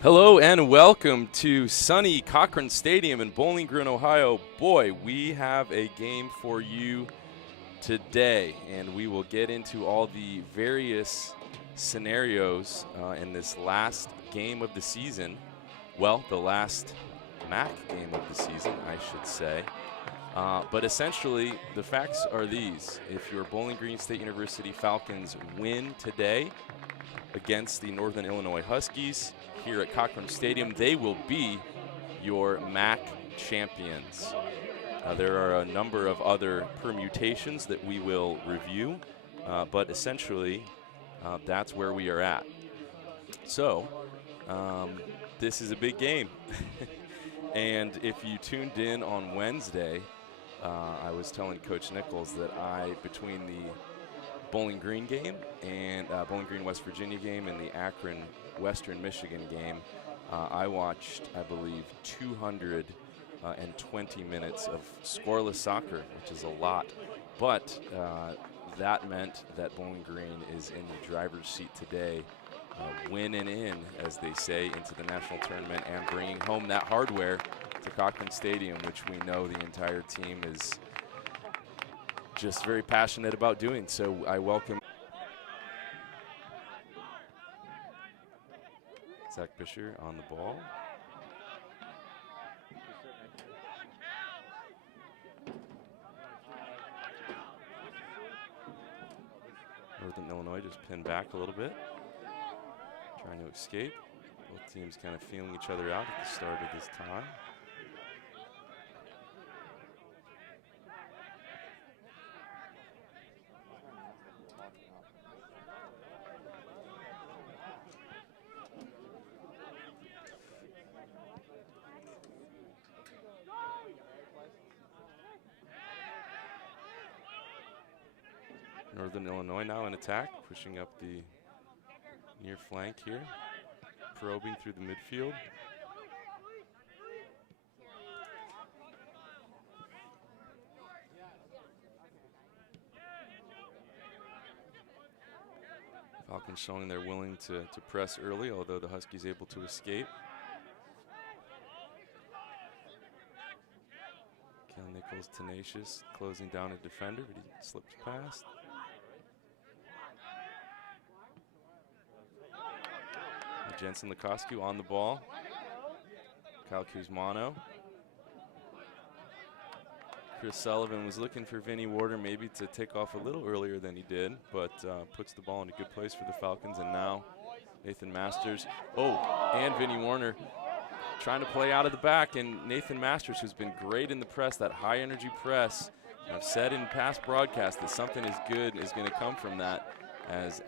Hello and welcome to sunny Cochrane Stadium in Bowling Green, Ohio. Boy, we have a game for you today, and we will get into all the various scenarios in this last game of the season. Well, the last MAC game of the season, I should say. But essentially, the facts are these. If your Bowling Green State University Falcons win today against the Northern Illinois Huskies here at Cochrane Stadium, they will be your MAC champions. There are a number of other permutations that we will review, but essentially that's where we are at. So this is a big game. And if you tuned in on Wednesday, I was telling Coach Nichols that between the Bowling Green game and Bowling Green, West Virginia game and the Akron, Western Michigan game, I watched, I believe, 220 minutes of scoreless soccer, which is a lot. But that meant that Bowling Green is in the driver's seat today, winning in, as they say, into the national tournament and bringing home that hardware to Cochrane Stadium, which we know the entire team is just very passionate about doing. So I welcome Zach Fisher on the ball. Northern Illinois just pinned back a little bit, trying to escape. Both teams kind of feeling each other out at the start of this time. Northern Illinois now in attack, pushing up the near flank here, probing through the midfield. Falcons showing they're willing to press early, although the Huskies able to escape. Kel Nichols tenacious, closing down a defender, but he slips past. Jensen Lukoscu on the ball. Kyle Kuzmano. Chris Sullivan was looking for Vinny Warder maybe to take off a little earlier than he did, but puts the ball in a good place for the Falcons. And now Nathan Masters. Oh, and Vinny Warner trying to play out of the back. And Nathan Masters, who's been great in the press, that high energy press. I've said in past broadcasts that something is good is going to come from that, as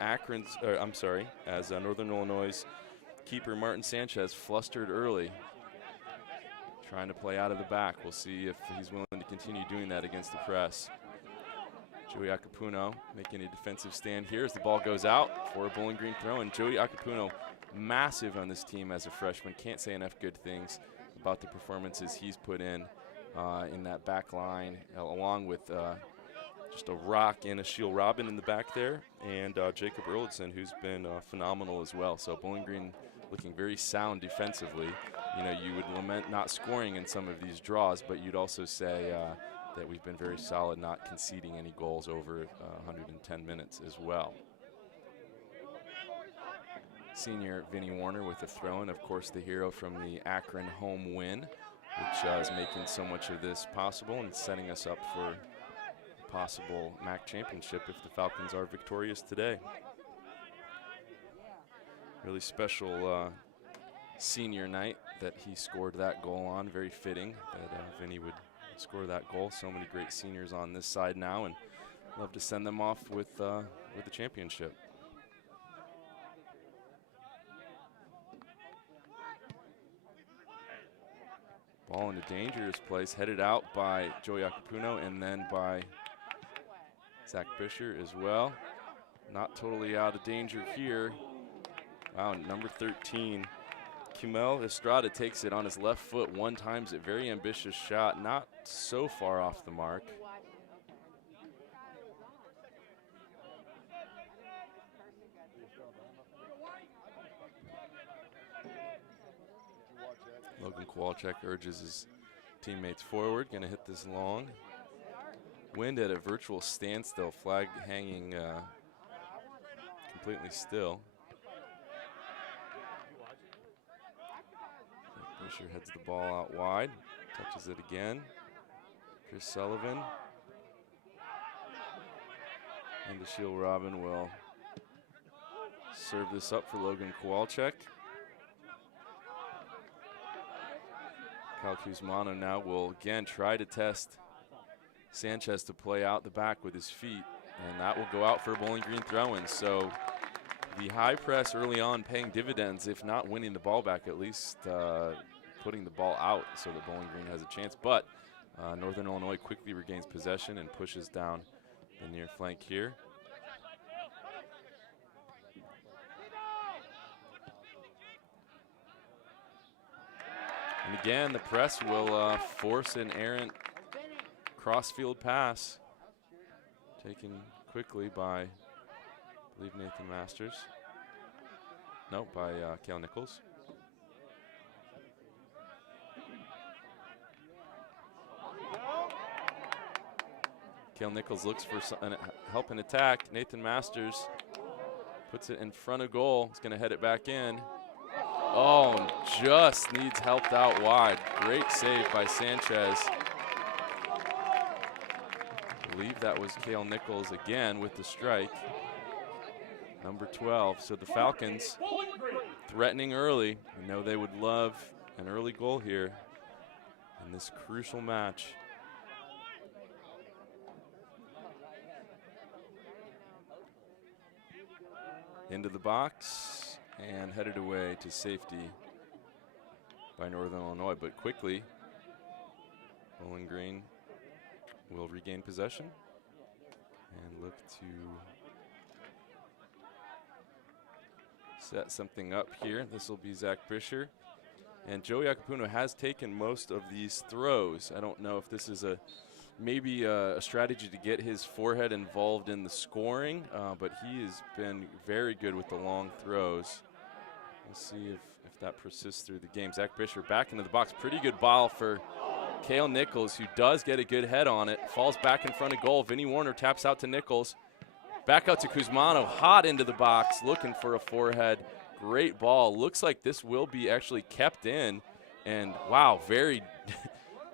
Northern Illinois' keeper Martin Sanchez flustered early, trying to play out of the back. We'll see if he's willing to continue doing that against the press. Joey Akapuno making a defensive stand here as the ball goes out for a Bowling Green throw. And Joey Akapuno, massive on this team as a freshman. Can't say enough good things about the performances he's put in that back line, along with just a rock and a Shield Robin in the back there, and Jacob Erlandson, who's been phenomenal as well. So Bowling Green looking very sound defensively. You know, you would lament not scoring in some of these draws, but you'd also say that we've been very solid, not conceding any goals over 110 minutes as well. Senior Vinny Warner with the throw, and of course the hero from the Akron home win, which is making so much of this possible and setting us up for a possible MAC championship if the Falcons are victorious today. Really special senior night that he scored that goal on. Very fitting that Vinny would score that goal. So many great seniors on this side now, and love to send them off with the championship. Ball in a dangerous place, headed out by Joey Akapuno and then by Zach Fisher as well. Not totally out of danger here. Wow, number 13, Kimel Estrada takes it on his left foot, one times it. Very ambitious shot, not so far off the mark. Logan Kowalczyk urges his teammates forward. Going to hit this long. Wind at a virtual standstill. Flag hanging completely still. Fisher heads the ball out wide. Touches it again. Chris Sullivan. And Dashiell Robin will serve this up for Logan Kowalczyk. Kyle Kuzmano now will again try to test Sanchez to play out the back with his feet, and that will go out for a Bowling Green throw-in. So the high press early on paying dividends, if not winning the ball back, at least putting the ball out so that Bowling Green has a chance. But Northern Illinois quickly regains possession and pushes down the near flank here. And again, the press will force an errant cross-field pass, taken quickly by, I believe, Nathan Masters. No, by Cale Nichols. Cale Nichols looks for help and attack. Nathan Masters puts it in front of goal. He's going to head it back in. Oh, just needs helped out wide. Great save by Sanchez. I believe that was Cale Nichols again with the strike. Number 12. So the Falcons threatening early. We know they would love an early goal here in this crucial match. Into the box and headed away to safety by Northern Illinois, but quickly Bowling Green will regain possession and look to set something up here. This will be Zach Bisher, and Joey Iacopuno has taken most of these throws. I don't know if this is maybe a strategy to get his forehead involved in the scoring, but he has been very good with the long throws. We'll see if that persists through the game. Zach Bisher back into the box. Pretty good ball for Cale Nichols, who does get a good head on it. Falls back in front of goal. Vinny Warner taps out to Nichols. Back out to Kuzmano, hot into the box, looking for a forehead. Great ball. Looks like this will be actually kept in. And wow, very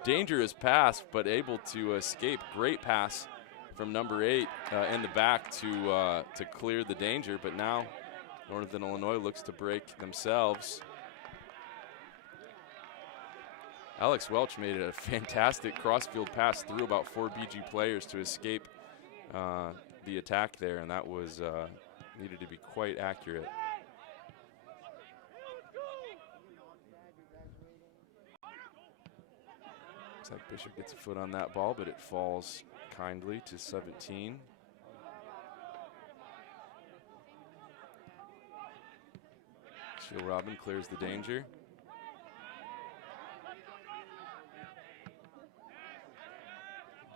dangerous pass, but able to escape. Great pass from number 8 in the back to clear the danger. But now Northern Illinois looks to break themselves. Alex Welch made a fantastic crossfield pass through about 4 BG players to escape the attack there, and that was needed to be quite accurate. Looks like Bishop gets a foot on that ball, but it falls kindly to 17. Dashiell Robin clears the danger.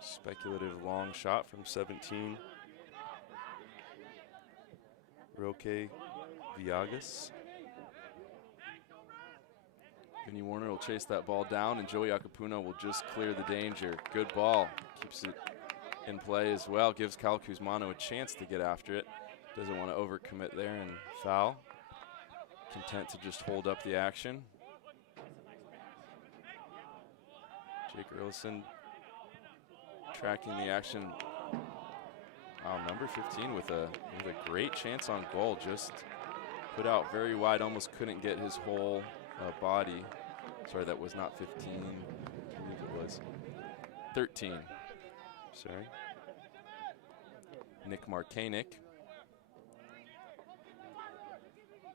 Speculative long shot from 17. Roque Villagas. Vinny Warner will chase that ball down, and Joey Iacopuno will just clear the danger. Good ball. Keeps it in play as well. Gives Kyle Kuzmano a chance to get after it. Doesn't want to overcommit there and foul. Content to just hold up the action. Jake Erlison tracking the action. Wow, number 15 with a great chance on goal. Just put out very wide, almost couldn't get his whole body. Sorry, that was not 15. I believe it was 13. Sorry. Nick Markanik.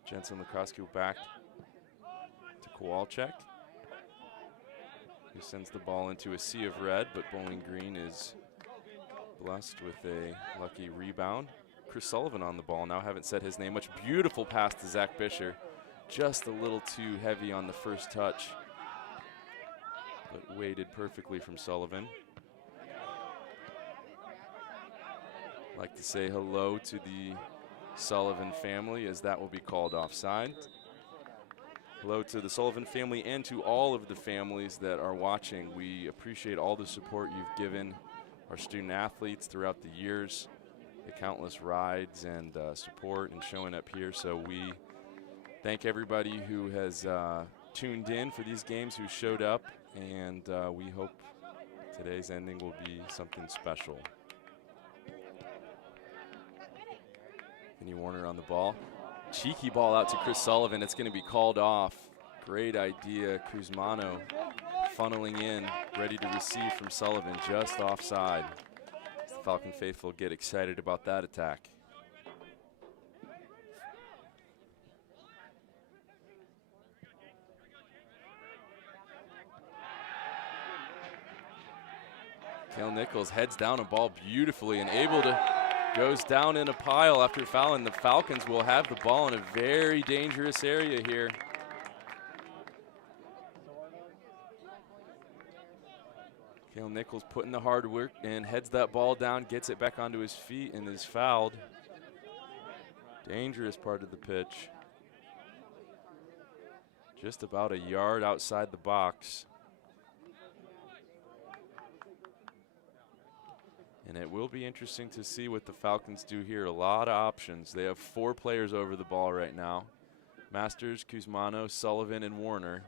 Jensen Lukowski back to Kowalczyk, who sends the ball into a sea of red, but Bowling Green is blessed with a lucky rebound. Chris Sullivan on the ball now, haven't said his name much. Beautiful pass to Zach Bisher. Just a little too heavy on the first touch, but weighted perfectly from Sullivan. Like to say hello to the Sullivan family, as that will be called offside. Hello to the Sullivan family and to all of the families that are watching. We appreciate all the support you've given our student athletes throughout the years, the countless rides and support and showing up here. So we thank everybody who has tuned in for these games, who showed up, and we hope today's ending will be something special. Vinny Warner on the ball. Cheeky ball out to Chris Sullivan. It's going to be called off. Great idea. Kuzmano funneling in, ready to receive from Sullivan, just offside. The Falcon faithful get excited about that attack. Kale Nichols heads down a ball beautifully and able to goes down in a pile after fouling. The Falcons will have the ball in a very dangerous area here. Kale Nichols putting the hard work and heads that ball down, gets it back onto his feet and is fouled. Dangerous part of the pitch. Just about a yard outside the box. And it will be interesting to see what the Falcons do here. A lot of options. They have 4 players over the ball right now. Masters, Kuzmano, Sullivan, and Warner.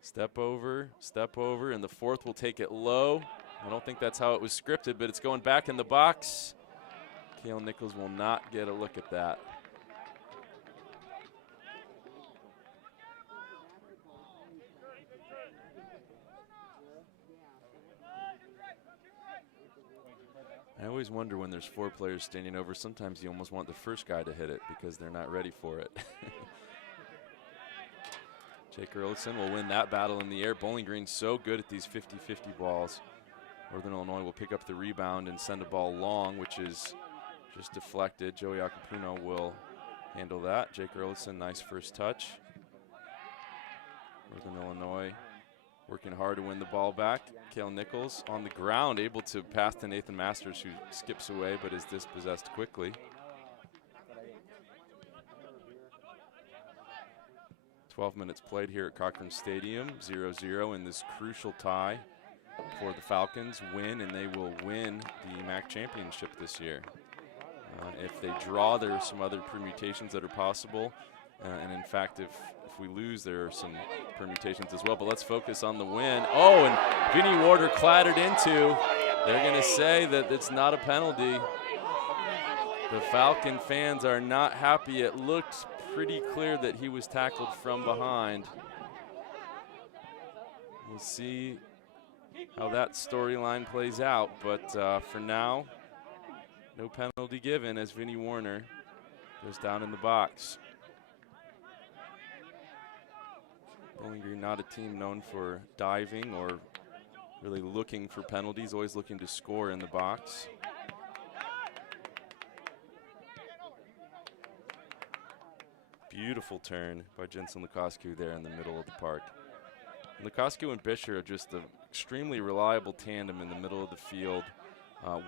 Step over, and the 4th will take it low. I don't think that's how it was scripted, but it's going back in the box. Kale Nichols will not get a look at that. I always wonder when there's 4 players standing over, sometimes you almost want the first guy to hit it because they're not ready for it. Jake Erlickson will win that battle in the air. Bowling Green's so good at these 50-50 balls. Northern Illinois will pick up the rebound and send a ball long, which is just deflected. Joey Acapulco will handle that. Jake Erlickson, nice first touch. Northern Illinois working hard to win the ball back. Kale Nichols on the ground, able to pass to Nathan Masters, who skips away but is dispossessed quickly. 12 minutes played here at Cochrane Stadium, 0-0 in this crucial tie for the Falcons. Win, and they will win the MAC championship this year. If they draw, there are some other permutations that are possible. And in fact, if we lose, there are some permutations as well. But let's focus on the win. Oh, and Vinny Warner clattered into. They're going to say that it's not a penalty. The Falcon fans are not happy. It looked pretty clear that he was tackled from behind. We'll see how that storyline plays out. But for now, no penalty given as Vinny Warner goes down in the box. Bowling Green, not a team known for diving or really looking for penalties, always looking to score in the box. Beautiful turn by Jensen Lukoscu there in the middle of the park. Lukoscu and Bisher are just an extremely reliable tandem in the middle of the field.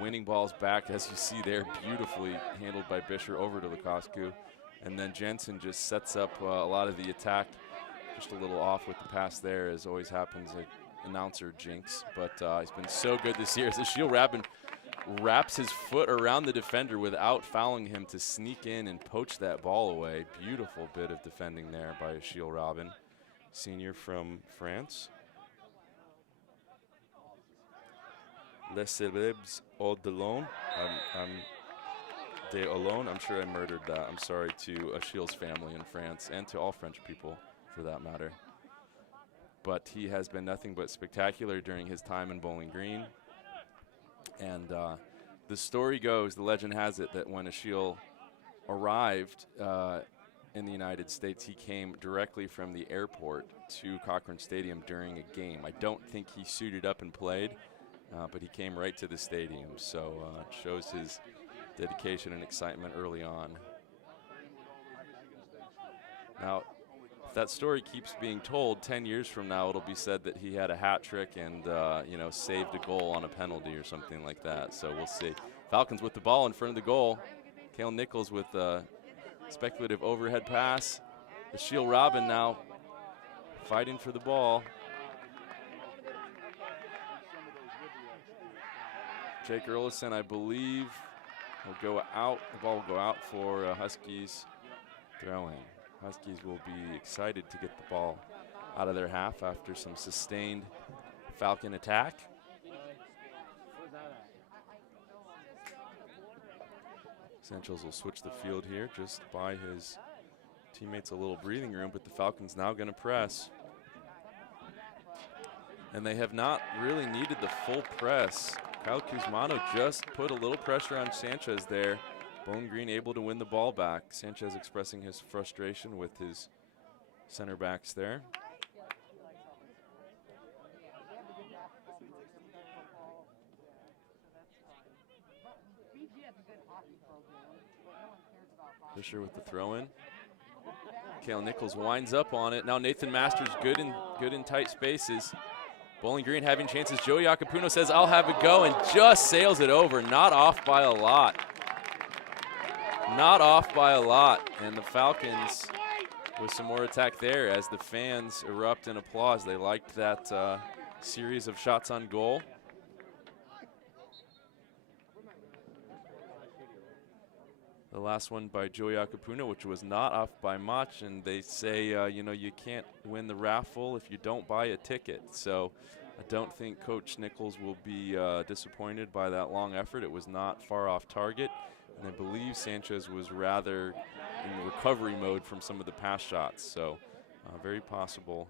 Winning balls back, as you see there, beautifully handled by Bisher over to Lukoscu. And then Jensen just sets up a lot of the attack. Just a little off with the pass there, as always happens, like announcer jinx. But he's been so good this year. As Ashiel Rabin wraps his foot around the defender without fouling him to sneak in and poach that ball away. Beautiful bit of defending there by Ashiel Rabin, senior from France. Les Celebs au Delon. De Olon. I'm sure I murdered that. I'm sorry to Ashiel's family in France and to all French people, for that matter. But he has been nothing but spectacular during his time in Bowling Green. And the story goes, the legend has it, that when Ashiel arrived in the United States, he came directly from the airport to Cochrane Stadium during a game. I don't think he suited up and played, but he came right to the stadium. So it shows his dedication and excitement early on. Now, if that story keeps being told, 10 years from now, it'll be said that he had a hat trick and, saved a goal on a penalty or something like that. So we'll see. Falcons with the ball in front of the goal. Kale Nichols with Speculative overhead pass. The Shield Robin now fighting for the ball. Jake Erlison, I believe, will go out. The ball will go out for Huskies throwing. Huskies will be excited to get the ball out of their half after some sustained Falcon attack. Sanchez will switch the field here, just buy his teammates a little breathing room, but the Falcons now going to press. And they have not really needed the full press. Kyle Kuzmano just put a little pressure on Sanchez there. Bowling Green able to win the ball back. Sanchez expressing his frustration with his center backs there. Fisher with the throw-in. Kale Nichols winds up on it. Now Nathan Masters good in tight spaces. Bowling Green having chances. Joey Iacopuno says, I'll have a go, and just sails it over. Not off by a lot. Not off by a lot. And the Falcons with some more attack there as the fans erupt in applause. They liked that series of shots on goal. The last one by Joey Iacopuno, which was not off by much, and they say, you know, you can't win the raffle if you don't buy a ticket. So I don't think Coach Nichols will be disappointed by that long effort. It was not far off target, and I believe Sanchez was rather in recovery mode from some of the pass shots. So very possible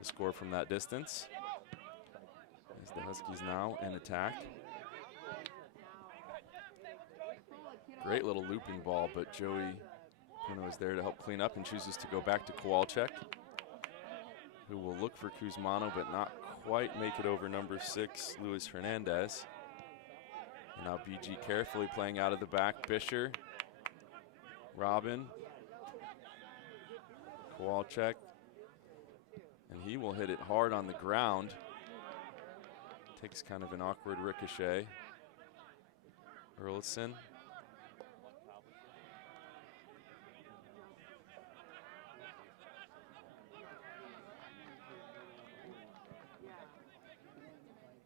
to score from that distance. As the Huskies now in attack. Great little looping ball, but Joey Puno is there to help clean up and chooses to go back to Kowalczyk, who will look for Kuzmano but not quite make it over number 6, Luis Hernandez. And now BG carefully playing out of the back. Bisher, Robin, Kowalczyk, and he will hit it hard on the ground. Takes kind of an awkward ricochet. Erlison.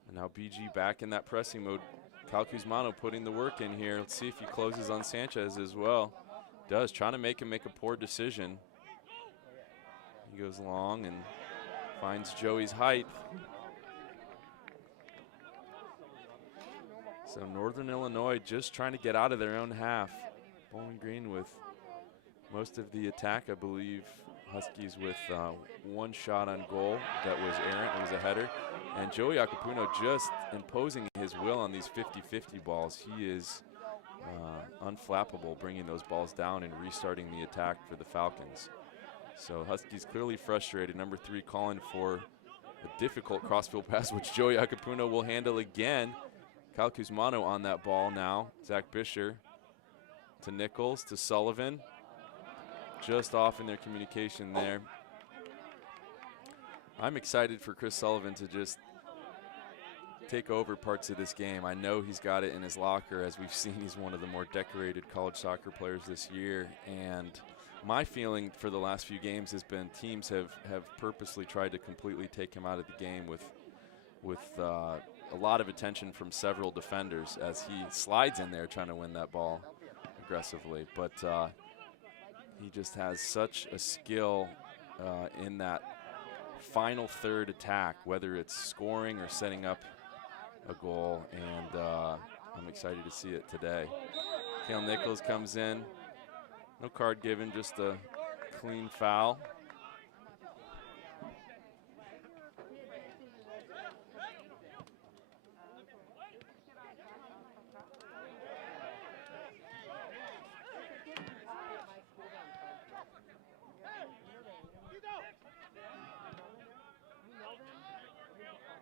And now BG back in that pressing mode. Kyle Kuzmano putting the work in here. Let's see if he closes on Sanchez as well. Does, trying to make him make a poor decision. He goes long and finds Joey's height. So Northern Illinois just trying to get out of their own half. Bowling Green with most of the attack, I believe. Huskies with one shot on goal that was errant. It was a header. And Joey Iacopuno just imposing his will on these 50-50 balls. He is unflappable, bringing those balls down and restarting the attack for the Falcons. So Huskies clearly frustrated. Number 3 calling for a difficult crossfield pass, which Joey Iacopuno will handle again. Kyle Kuzmano on that ball now. Zach Bisher to Nichols, to Sullivan. Just off in their communication there. I'm excited for Chris Sullivan to just take over parts of this game. I know he's got it in his locker. As we've seen, he's one of the more decorated college soccer players this year. And my feeling for the last few games has been teams have purposely tried to completely take him out of the game with a lot of attention from several defenders as he slides in there trying to win that ball aggressively. But he just has such a skill in that final third attack, whether it's scoring or setting up a goal, and I'm excited to see it today. Kale Nichols comes in. No card given, just a clean foul.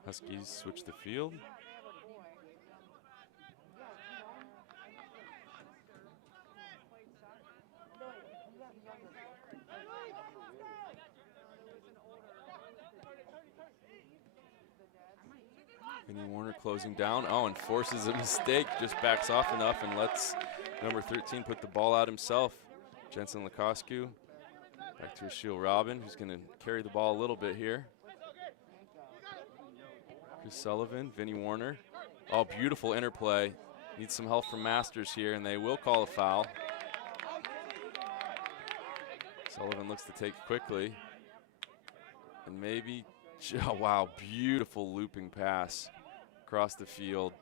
Huskies switch the field. Vinny Warner closing down. Oh, and forces a mistake. Just backs off enough and lets number 13 put the ball out himself. Jensen Lukosku back to Ashiel Robin, who's going to carry the ball a little bit here. Chris Sullivan, Vinnie Warner. Oh, beautiful interplay. Needs some help from Masters here, and they will call a foul. Sullivan looks to take quickly. And maybe, oh, wow, beautiful looping pass across the field.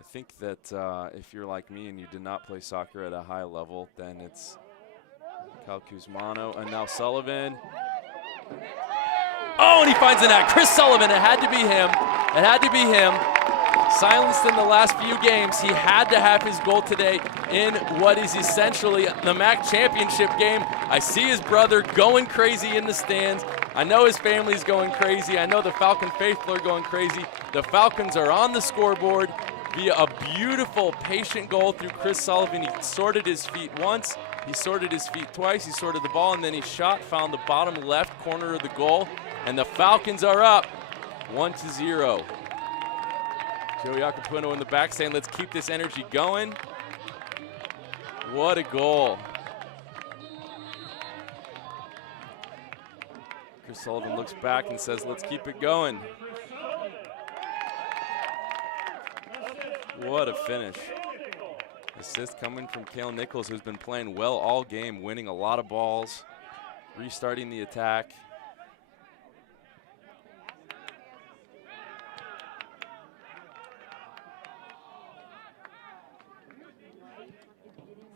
I think that if you're like me and you did not play soccer at a high level, then it's Cal Kuzmano, and now Sullivan. Oh, and he finds the net. Chris Sullivan, it had to be him. It had to be him. Silenced in the last few games. He had to have his goal today in what is essentially the MAC championship game. I see his brother going crazy in the stands. I know his family's going crazy. I know the Falcon faithful are going crazy. The Falcons are on the scoreboard via a beautiful, patient goal through Chris Sullivan. He sorted his feet once. He sorted his feet twice. He sorted the ball, and then he shot, found the bottom left corner of the goal, and the Falcons are up 1-0. Joey Acapulco in the back saying, let's keep this energy going. What a goal. Chris Sullivan looks back and says, let's keep it going. What a finish. Assist coming from Cale Nichols, who's been playing well all game, winning a lot of balls, restarting the attack.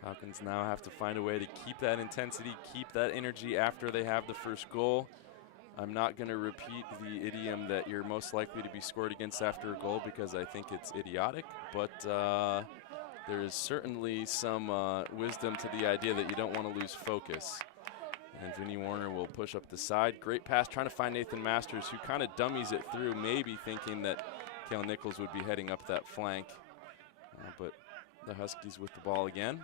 Falcons now have to find a way to keep that intensity, keep that energy after they have the first goal. I'm not going to repeat the idiom that you're most likely to be scored against after a goal because I think it's idiotic, but there is certainly some wisdom to the idea that you don't want to lose focus. And Vinnie Warner will push up the side. Great pass, trying to find Nathan Masters, who kind of dummies it through, maybe thinking that Cale Nichols would be heading up that flank. But the Huskies with the ball again.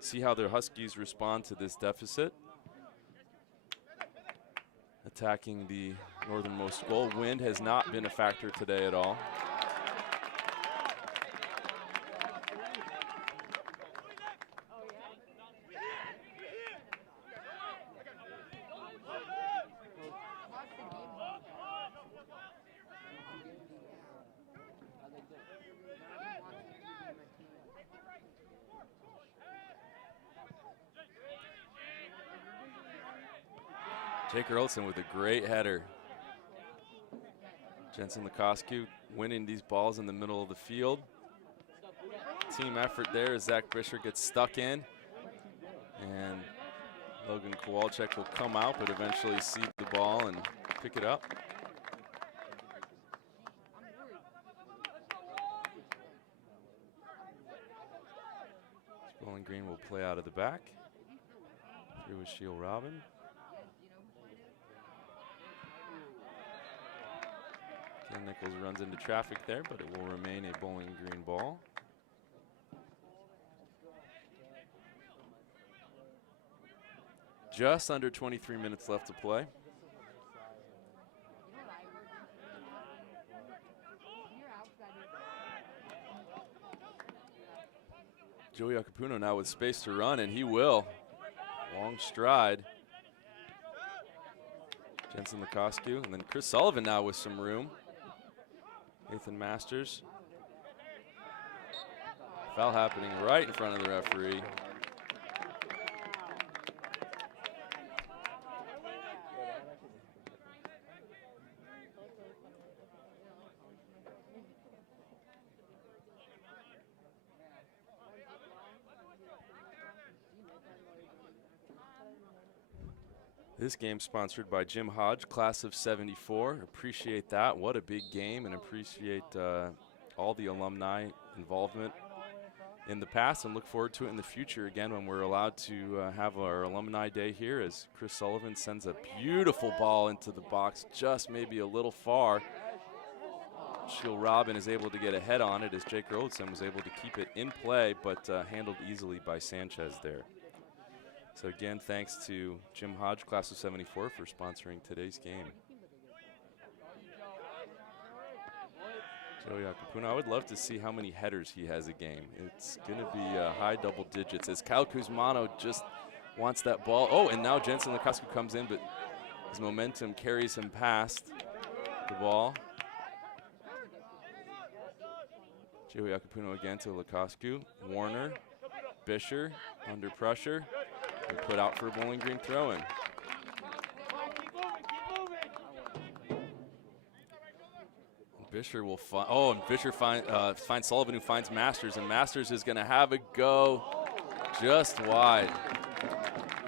See how the Huskies respond to this deficit. Attacking the northernmost goal. Wind has not been a factor today at all. Jake Earlson with a great header. Jensen Lukosku winning these balls in the middle of the field. Team effort there as Zach Bisher gets stuck in. And Logan Kowalczyk will come out, but eventually see the ball and pick it up. Bowling Green will play out of the back. Here was Ashiel Robin. Nichols runs into traffic there, but it will remain a Bowling Green ball. Just under 23 minutes left to play. Joey Acapulco now with space to run, and he will. Long stride. Jensen Lukosku, and then Chris Sullivan now with some room. Nathan Masters. Foul happening right in front of the referee. This game sponsored by Jim Hodge, class of '74. Appreciate that. What a big game, and appreciate all the alumni involvement in the past, and look forward to it in the future again when we're allowed to have our alumni day here as Chris Sullivan sends a beautiful ball into the box, just maybe a little far. Ashiel Robin is able to get a head on it as Jake Roldson was able to keep it in play, but handled easily by Sanchez there. So again, thanks to Jim Hodge, class of '74, for sponsoring today's game. Joey Acapuna, I would love to see how many headers he has a game. It's going to be high double digits as Kyle Kuzmano just wants that ball. Oh, and now Jensen Lukasku comes in, but his momentum carries him past the ball. Joey Acapuna again to Lukasku. Warner, Bisher under pressure. And put out for a Bowling Green throw-in. Bisher will find, oh, and Bisher finds Sullivan, who finds Masters, and Masters is going to have a go just wide.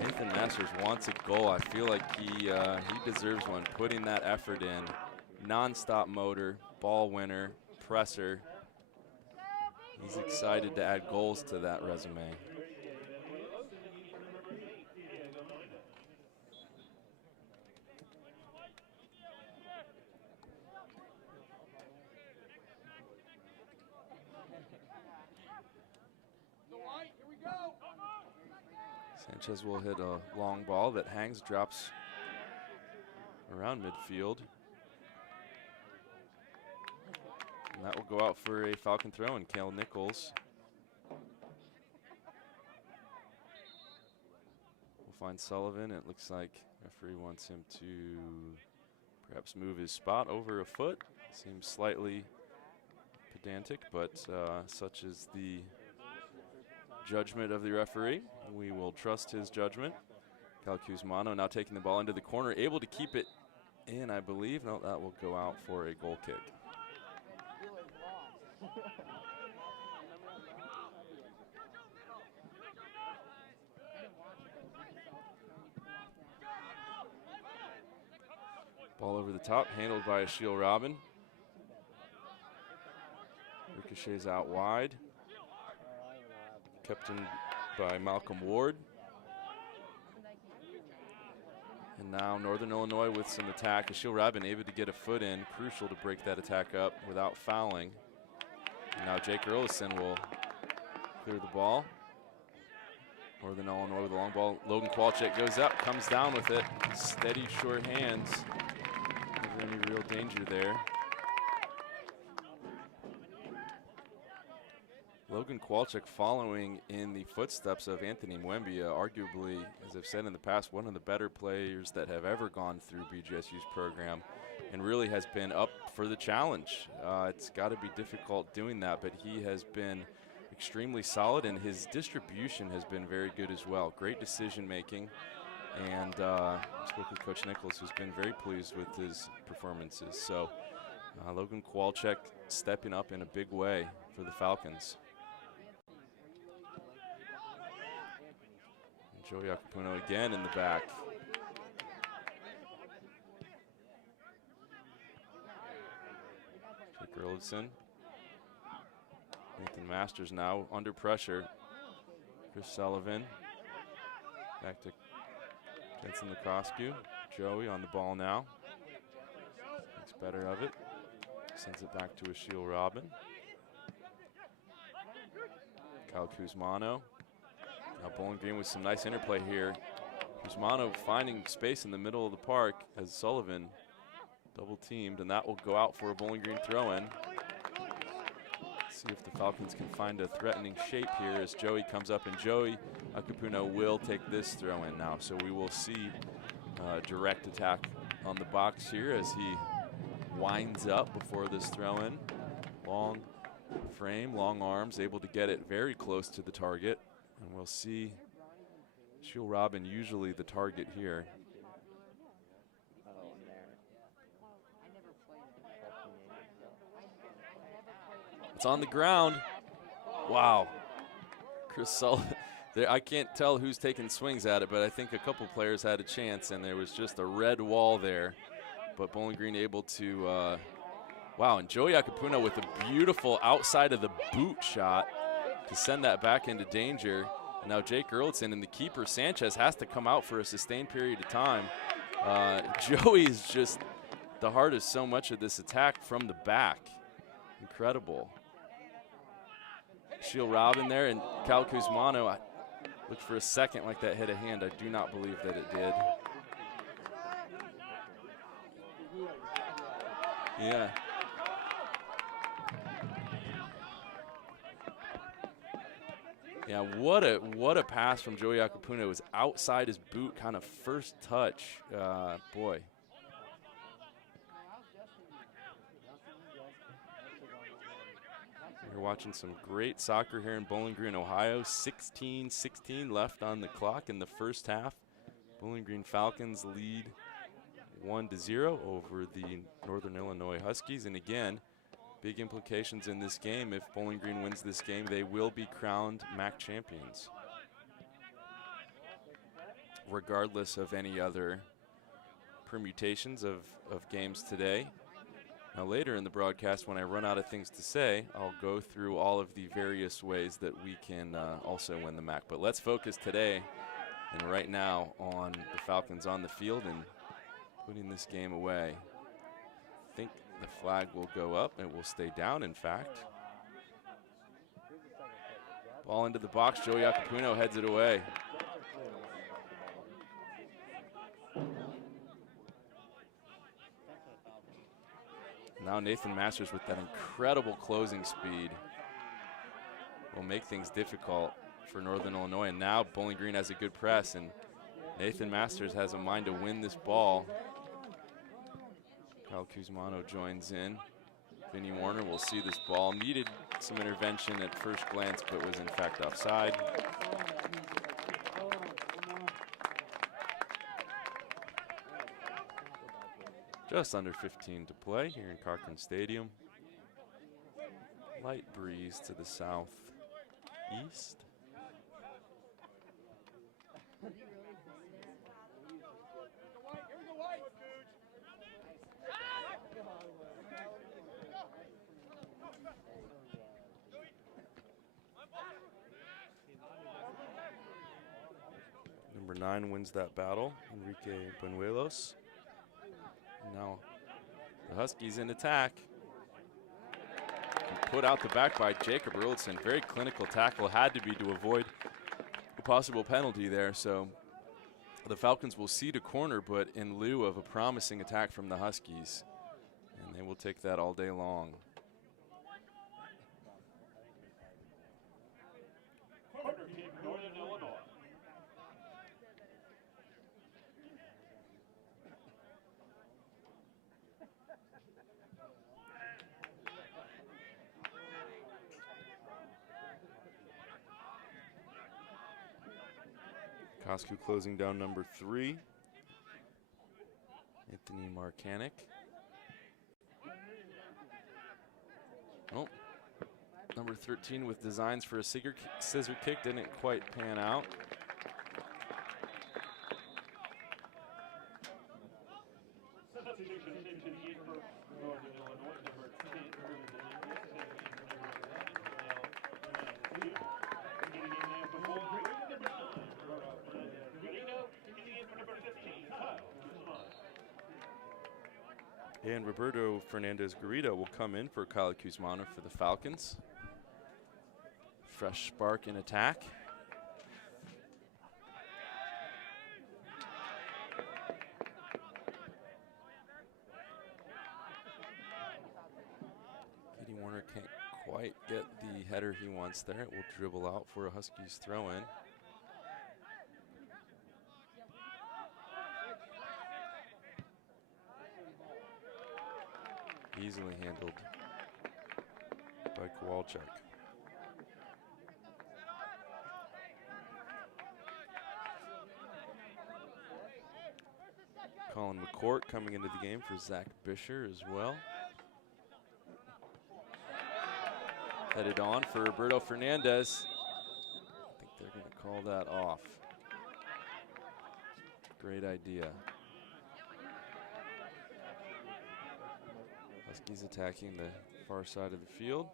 Nathan Masters wants a goal. I feel like he deserves one, putting that effort in. Non-stop motor, ball winner, presser. He's excited to add goals to that resume. Sanchez will hit a long ball that hangs, drops around midfield. And that will go out for a Falcon throw, and Cale Nichols will find Sullivan. It looks like referee wants him to perhaps move his spot over a foot. Seems slightly pedantic, but such is the judgment of the referee. We will trust his judgment. Kyle Kuzmano now taking the ball into the corner, able to keep it in, I believe. No, that will go out for a goal kick. Ball over the top, handled by Ashiel Robin. Ricochets out wide. Kept in by Malcolm Ward. And now Northern Illinois with some attack. Ashiel Robin able to get a foot in, crucial to break that attack up without fouling. And now Jake Erlison will clear the ball. Northern Illinois with a long ball. Logan Kowalczyk goes up, comes down with it. Steady, short hands. Never any real danger there. Logan Kowalczyk following in the footsteps of Anthony Mwembia, arguably, as I've said in the past, one of the better players that have ever gone through BGSU's program, and really has been up for the challenge. It's got to be difficult doing that, but he has been extremely solid, and his distribution has been very good as well. Great decision making, and I spoke with Coach Nichols, who's been very pleased with his performances. So Logan Kowalczyk stepping up in a big way for the Falcons. Joey Acapuna again in the back. Jake Erlison. Nathan Masters now under pressure. Chris Sullivan. Back to Jensen Lukasku. Joey on the ball now. Makes better of it. Sends it back to Ashiel Robin. Kyle Kuzmano. Now Bowling Green with some nice interplay here. Kuzmano finding space in the middle of the park as Sullivan double teamed, and that will go out for a Bowling Green throw-in. See if the Falcons can find a threatening shape here as Joey comes up, and Joey Acapuna will take this throw-in now. So we will see direct attack on the box here as he winds up before this throw-in. Long frame, long arms, able to get it very close to the target. And we'll see Ashiel Robin usually the target here. It's on the ground. Wow. Chris Sullivan. I can't tell who's taking swings at it, but I think a couple players had a chance, and there was just a red wall there. But Bowling Green able to, wow, and Joey Acapuna with a beautiful outside of the boot shot to send that back into danger. And now Jake Erlison, and the keeper Sanchez has to come out for a sustained period of time. Joey is just the heart of so much of this attack from the back. Incredible. Ashiel Robin there, and Kyle Kuzmano, I looked for a second like that hit a hand. I do not believe that it did. Yeah. Yeah, what a pass from Joey Akapuna. It was outside his boot, kind of first touch. Boy. We're watching some great soccer here in Bowling Green, Ohio. 16-16 left on the clock in the first half. Bowling Green Falcons lead 1-0 over the Northern Illinois Huskies. And again, big implications in this game. If Bowling Green wins this game, they will be crowned MAC champions, regardless of any other permutations of games today. Now later in the broadcast, when I run out of things to say, I'll go through all of the various ways that we can also win the MAC. But let's focus today and right now on the Falcons on the field and putting this game away. I think the flag will go up. It will stay down, in fact. Ball into the box. Joey Akapuna heads it away. Now Nathan Masters with that incredible closing speed will make things difficult for Northern Illinois. And now Bowling Green has a good press, and Nathan Masters has a mind to win this ball. Kyle Kuzmano joins in. Vinny Warner will see this ball. Needed some intervention at first glance, but was in fact offside. Just under 15 to play here in Cochrane Stadium. Light breeze to the southeast. Number 9 wins that battle, Enrique Benuelos. Now the Huskies in attack. Put out the back by Jacob Erlitzson. Very clinical tackle, had to be to avoid a possible penalty there. So the Falcons will cede a corner, but in lieu of a promising attack from the Huskies. And they will take that all day long. Coscu closing down number 3. Anthony Marcanic. Oh, number 13 with designs for a scissor kick didn't quite pan out. And Roberto Fernandez-Garrido will come in for Kyle Kuzmano for the Falcons. Fresh spark in attack. Katie Warner can't quite get the header he wants there. It will dribble out for a Huskies throw-in. Easily handled by Kowalczyk. Colin McCourt coming into the game for Zach Bisher as well. Headed on for Roberto Fernandez. I think they're going to call that off. Great idea. Huskies attacking the far side of the field.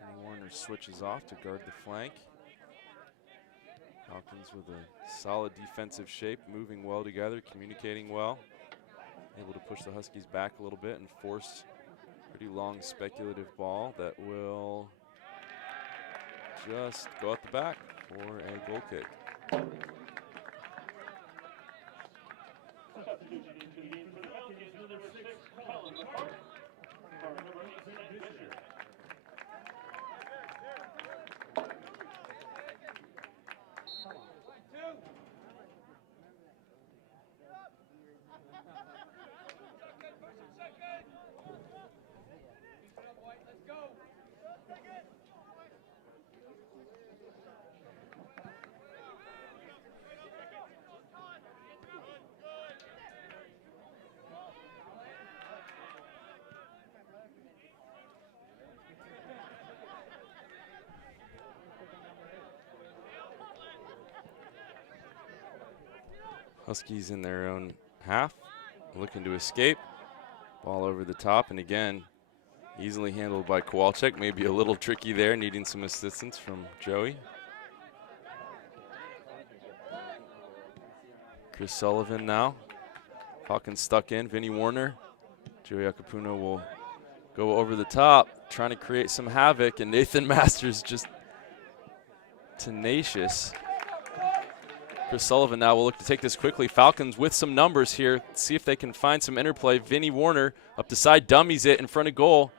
And Warner switches off to guard the flank. Falcons with a solid defensive shape, moving well together, communicating well. Able to push the Huskies back a little bit and force pretty long speculative ball that will just go out the back for a goal kick. Huskies in their own half, looking to escape. Ball over the top, and again, easily handled by Kowalczyk. Maybe a little tricky there, needing some assistance from Joey. Chris Sullivan now. Falcons stuck in. Vinny Warner. Joey Akapuno will go over the top, trying to create some havoc, and Nathan Masters just tenacious. Chris Sullivan now will look to take this quickly. Falcons with some numbers here. See if they can find some interplay. Vinny Warner up the side, dummies it in front of goal.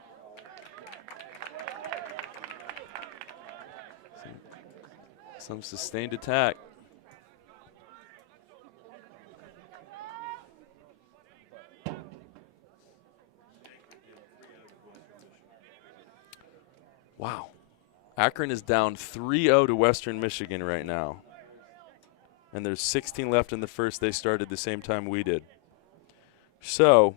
Some sustained attack. Wow. Akron is down 3-0 to Western Michigan right now. And there's 16 left in the first. They started the same time we did. So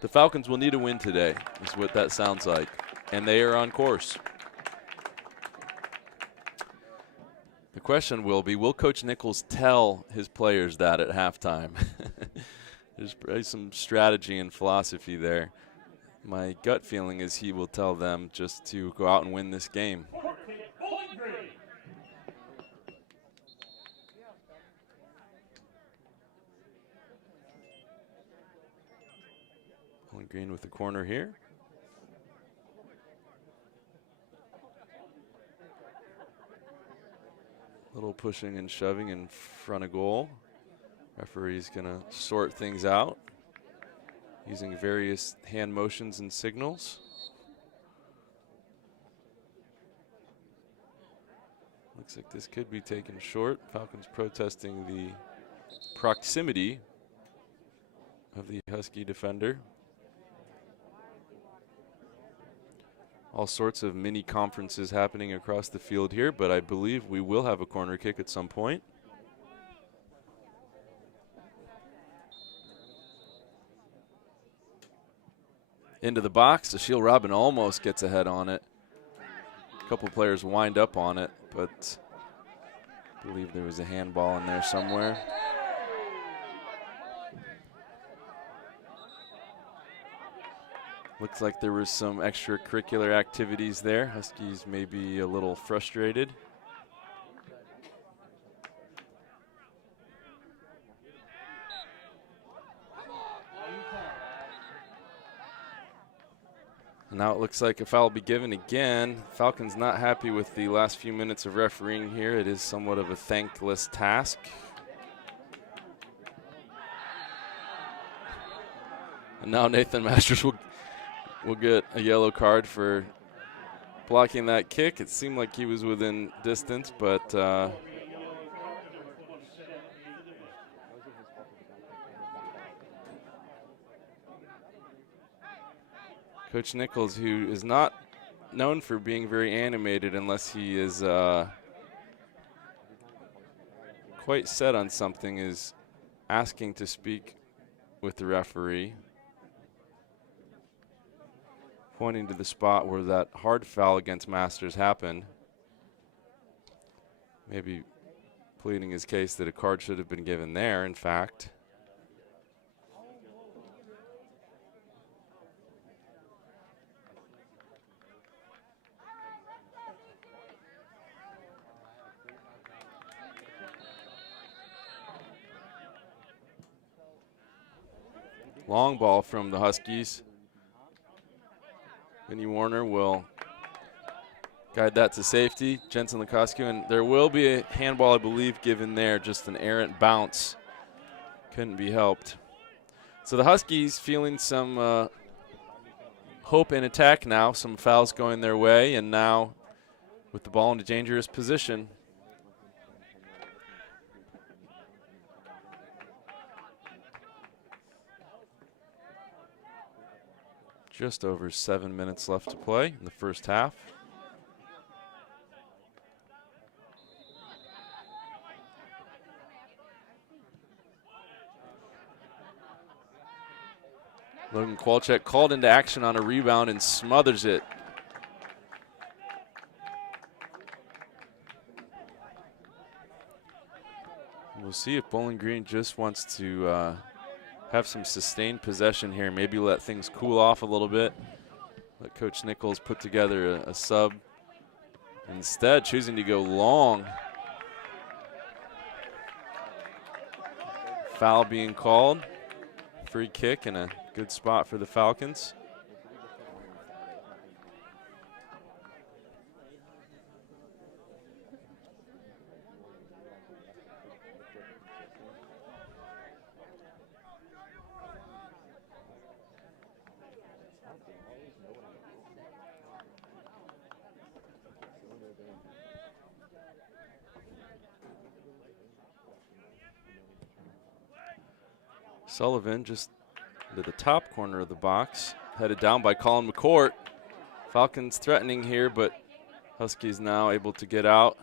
the Falcons will need a win today, is what that sounds like. And they are on course. The question will be, will Coach Nichols tell his players that at halftime? There's probably some strategy and philosophy there. My gut feeling is he will tell them just to go out and win this game. Bowling Green with the corner here. Little pushing and shoving in front of goal. Referee's gonna sort things out using various hand motions and signals. Looks like this could be taken short. Falcons protesting the proximity of the Husky defender. All sorts of mini conferences happening across the field here, but I believe we will have a corner kick at some point. Into the box, Ashiel Robin almost gets ahead on it. A couple players wind up on it, but I believe there was a handball in there somewhere. Looks like there was some extracurricular activities there. Huskies may be a little frustrated. And now it looks like a foul will be given again. Falcons not happy with the last few minutes of refereeing here. It is somewhat of a thankless task. And now Nathan Masters will get a yellow card for blocking that kick. It seemed like he was within distance, but Coach Nichols, who is not known for being very animated unless he is quite set on something, is asking to speak with the referee, pointing to the spot where that hard foul against Masters happened. Maybe pleading his case that a card should have been given there, in fact. Long ball from the Huskies. Vinny Warner will guide that to safety. Jensen Lukosky, and there will be a handball, I believe, given there. Just an errant bounce. Couldn't be helped. So the Huskies feeling some hope in attack now. Some fouls going their way, and now with the ball in a dangerous position. Just over 7 minutes left to play in the first half. Logan Kwolchek called into action on a rebound and smothers it. We'll see if Bowling Green just wants to have some sustained possession here, maybe let things cool off a little bit. Let Coach Nichols put together a sub. Instead, choosing to go long. Foul being called. Free kick and a good spot for the Falcons. Sullivan just to the top corner of the box, headed down by Colin McCourt. Falcons threatening here, but Huskies now able to get out.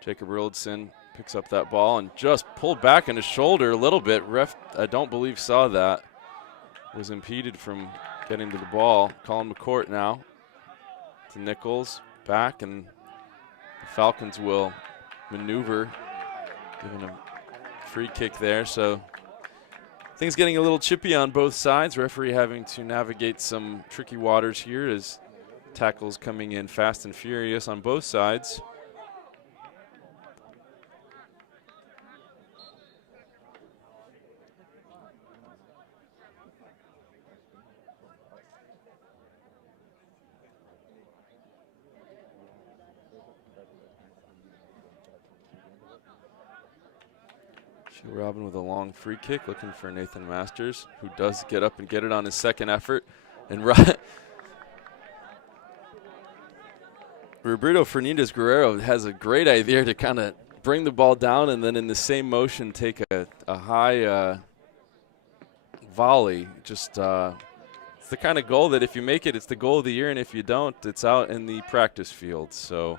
Jacob Roldson picks up that ball and just pulled back on his shoulder a little bit. Ref, I don't believe, saw that. Was impeded from getting to the ball. Colin McCourt now to Nichols, back, and the Falcons will maneuver, giving a free kick there. So things getting a little chippy on both sides. Referee having to navigate some tricky waters here as tackles coming in fast and furious on both sides. Robin with a long free kick, looking for Nathan Masters, who does get up and get it on his second effort. And Roberto Fernandez-Guerrero has a great idea to kind of bring the ball down and then in the same motion take a high volley. Just it's the kind of goal that if you make it, it's the goal of the year, and if you don't, it's out in the practice field. So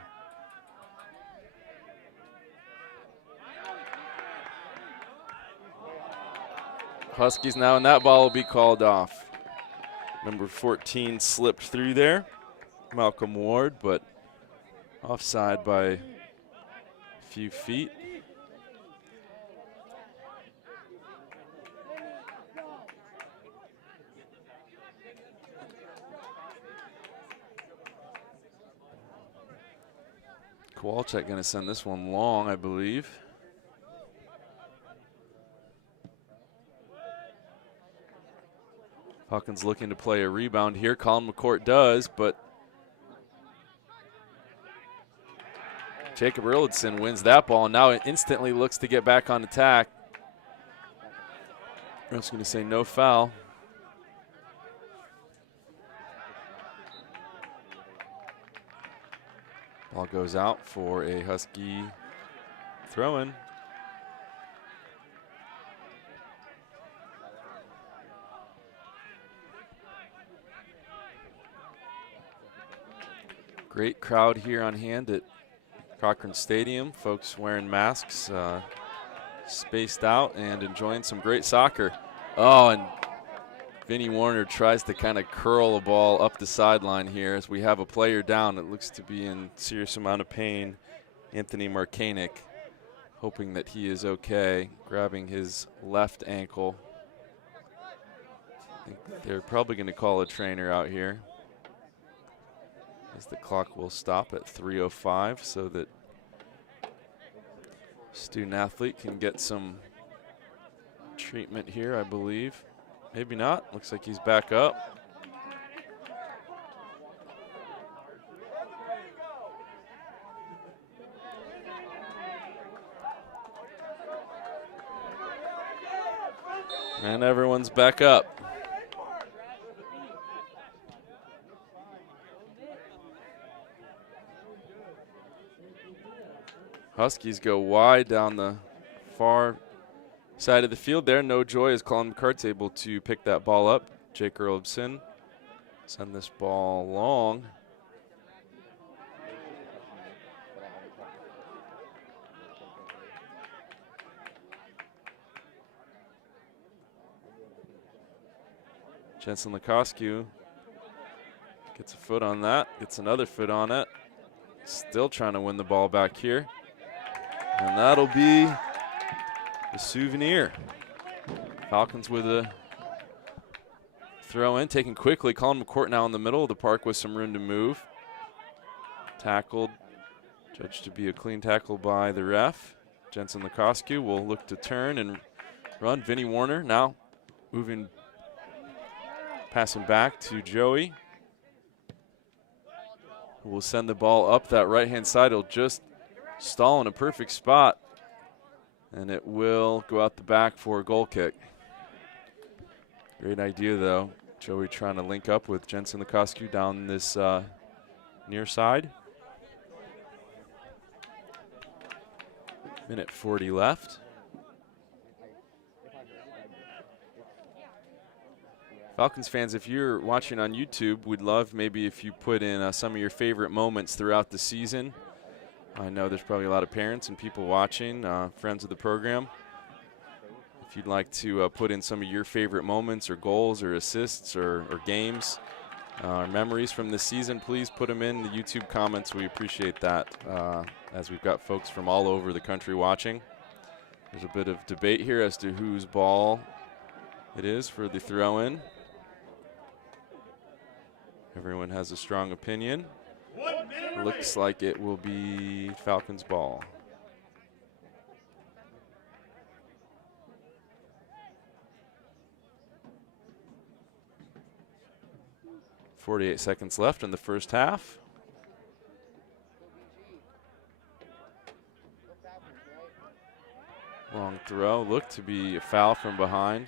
Huskies now, and that ball will be called off. Number 14 slipped through there, Malcolm Ward, but offside by a few feet. Kowalczyk going to send this one long, I believe. Hawkins looking to play a rebound here. Colin McCourt does, but Jacob Erlandson wins that ball, and now it instantly looks to get back on attack. I'm just going to say no foul. Ball goes out for a Husky throw-in. Great crowd here on hand at Cochrane Stadium. Folks wearing masks, spaced out, and enjoying some great soccer. Oh, and Vinnie Warner tries to kind of curl a ball up the sideline here as we have a player down that looks to be in serious amount of pain. Anthony Markanik, hoping that he is okay, grabbing his left ankle. I think they're probably going to call a trainer out here, as the clock will stop at 3:05 so that student athlete can get some treatment here, I believe. Maybe not. Looks like he's back up. And everyone's back up. Huskies go wide down the far side of the field there. No joy as Colin McCart's able to pick that ball up. Jake Erlebson send this ball long. Jensen Lukoscu gets a foot on that, gets another foot on it. Still trying to win the ball back here. And that'll be the souvenir. Falcons with a throw in, taken quickly. Colin McCourt now in the middle of the park with some room to move. Tackled, judged to be a clean tackle by the ref. Jensen Lukoscu will look to turn and run. Vinnie Warner now moving, passing back to Joey, who will send the ball up that right-hand side. He'll just stall in a perfect spot, and it will go out the back for a goal kick. Great idea, though. Joey trying to link up with Jensen Lukoscu down this near side. Minute 40 left. Falcons fans, if you're watching on YouTube, we'd love maybe if you put in some of your favorite moments throughout the season. I know there's probably a lot of parents and people watching, friends of the program. If you'd like to put in some of your favorite moments or goals or assists or games or memories from this season, please put them in the YouTube comments. We appreciate that as we've got folks from all over the country watching. There's a bit of debate here as to whose ball it is for the throw-in. Everyone has a strong opinion. Looks like it will be Falcons' ball. .48 seconds left in the first half. Long throw, looked to be a foul from behind.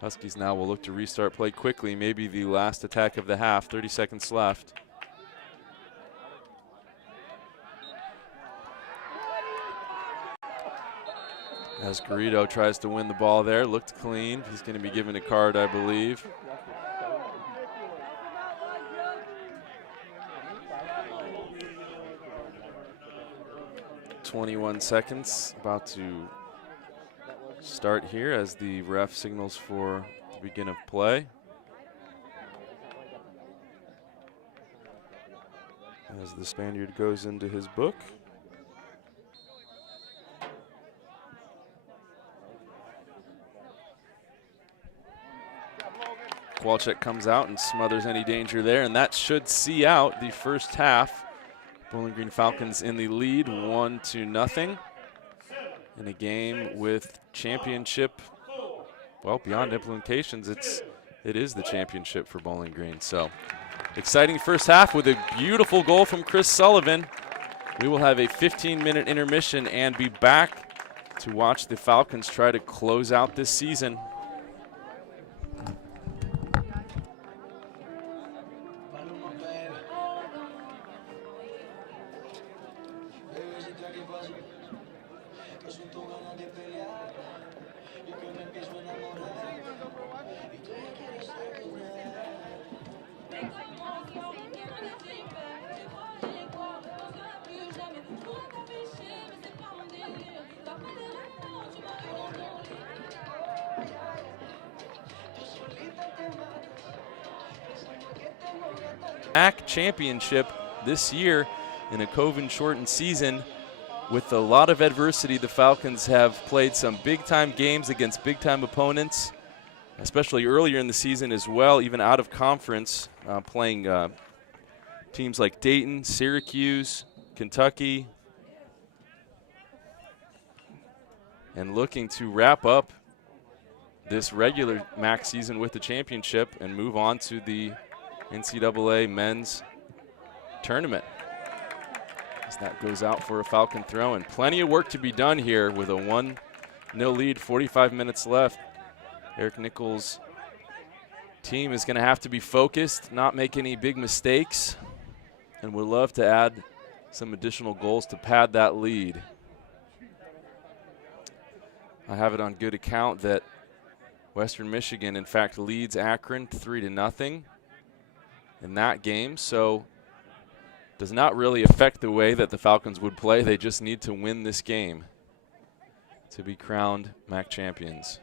Huskies now will look to restart play quickly, maybe the last attack of the half, 30 seconds left. As Garrido tries to win the ball there, looked clean. He's going to be given a card, I believe. .21 seconds, about to start here as the ref signals for the begin of play. As the Spaniard goes into his book. Kowalczyk comes out and smothers any danger there, and that should see out the first half. Bowling Green Falcons in the lead, 1-0. In a game with championship, well, beyond implications, it is the championship for Bowling Green. So exciting first half with a beautiful goal from Chris Sullivan. We will have a 15-minute intermission and be back to watch the Falcons try to close out this season. MAC championship this year in a COVID-shortened season. With a lot of adversity, the Falcons have played some big-time games against big-time opponents, especially earlier in the season as well, even out of conference, playing teams like Dayton, Syracuse, Kentucky, and looking to wrap up this regular MAC season with the championship and move on to the NCAA men's tournament. As that goes out for a Falcon throw, and plenty of work to be done here with a 1-0 lead, 45 minutes left. Eric Nichols' team is going to have to be focused, not make any big mistakes, and would love to add some additional goals to pad that lead. I have it on good account that Western Michigan, in fact, leads Akron 3-0 in that game, so does not really affect the way that the Falcons would play. They just need to win this game to be crowned MAC champions.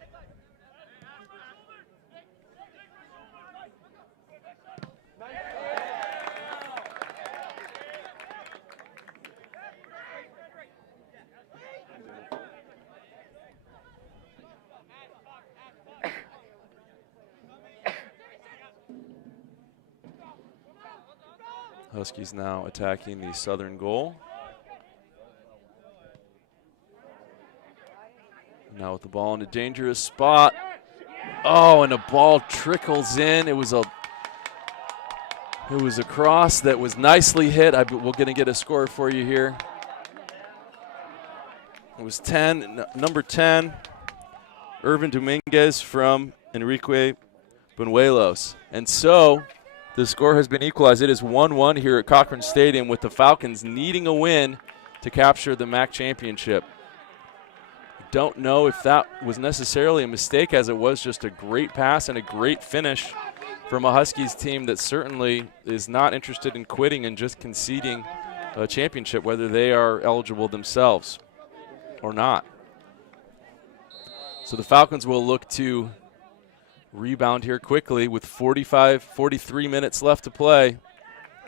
Huskies now attacking the southern goal. Now with the ball in a dangerous spot. Oh, and the ball trickles in. It was a cross that was nicely hit. We're going to get a score for you here. It was number 10, Irvin Dominguez from Enrique Buñuelos. And so the score has been equalized. It is 1-1 here at Cochrane Stadium, with the Falcons needing a win to capture the MAC championship. Don't know if that was necessarily a mistake, as it was just a great pass and a great finish from a Huskies team that certainly is not interested in quitting and just conceding a championship, whether they are eligible themselves or not. So the Falcons will look to rebound here quickly with 43 minutes left to play.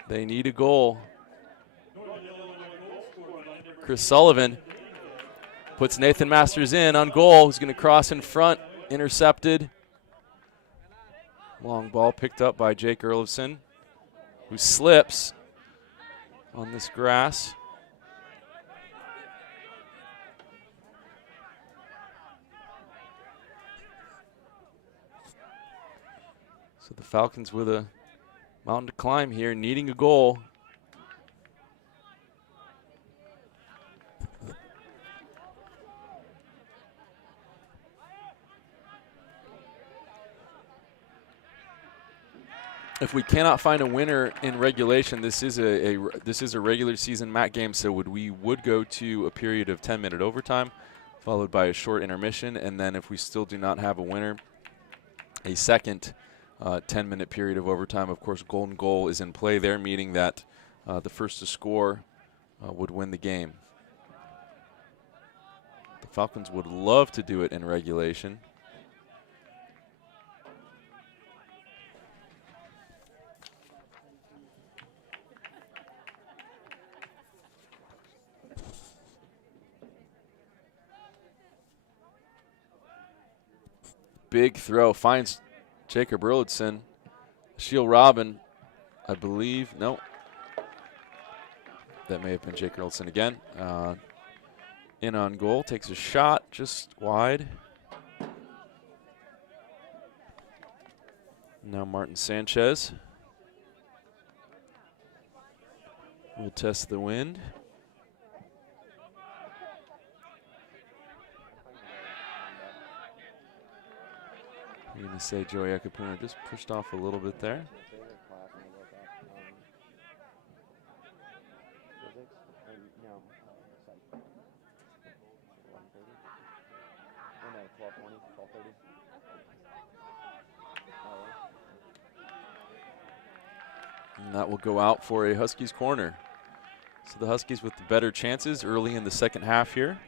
They need a goal. Chris Sullivan puts Nathan Masters in on goal, who's going to cross in front, intercepted. Long ball picked up by Jake Erlofson, who slips on this grass. So the Falcons with a mountain to climb here, needing a goal. If we cannot find a winner in regulation, this is a regular season MAC game, so we would go to a period of 10-minute overtime, followed by a short intermission, and then if we still do not have a winner, a second 10-minute period of overtime. Of course, golden goal is in play there, meaning that the first to score would win the game. The Falcons would love to do it in regulation. Big throw, finds Jacob Erlofson. Shield Robin, I believe. No. That may have been Jake Erlofson again. In on goal, takes a shot just wide. Now Martin Sanchez will test the wind. I'm going to say Joey Ekapuna just pushed off a little bit there. And that will go out for a Huskies corner. So the Huskies with the better chances early in the second half here.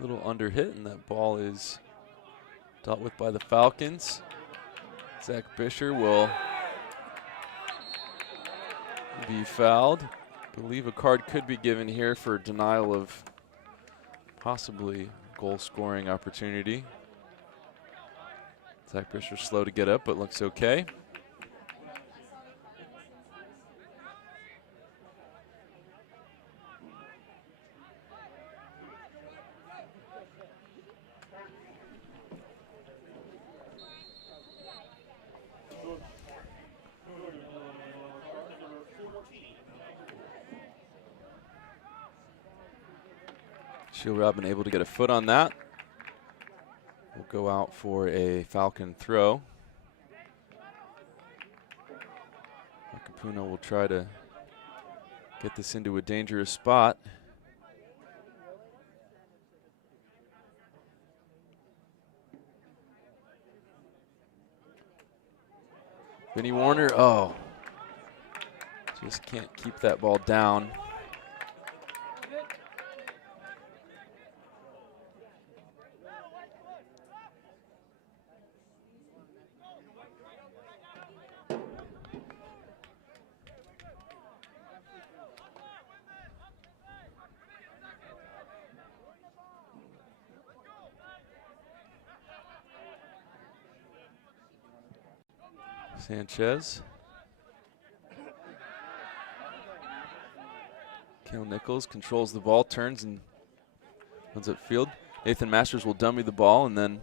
Little under hit, and that ball is dealt with by the Falcons. Zach Bisher will be fouled, believe a card could be given here for denial of possibly goal scoring opportunity. Zach Fisher slow to get up, but looks okay. Shield Robin able to get a foot on that. Will go out for a Falcon throw. Capuno will try to get this into a dangerous spot. Vinny Warner, oh, just can't keep that ball down. Sanchez. Kale Nichols controls the ball, turns and runs upfield. Nathan Masters will dummy the ball and then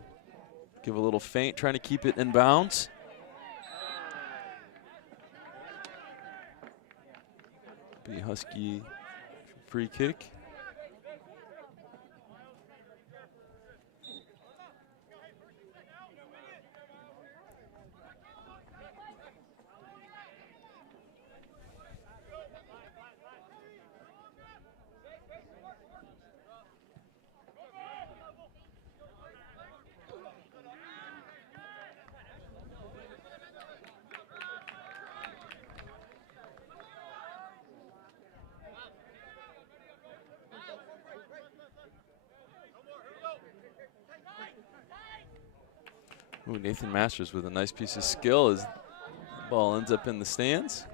give a little feint, trying to keep it in bounds. Be Husky free kick. Ooh, Nathan Masters with a nice piece of skill as the ball ends up in the stands.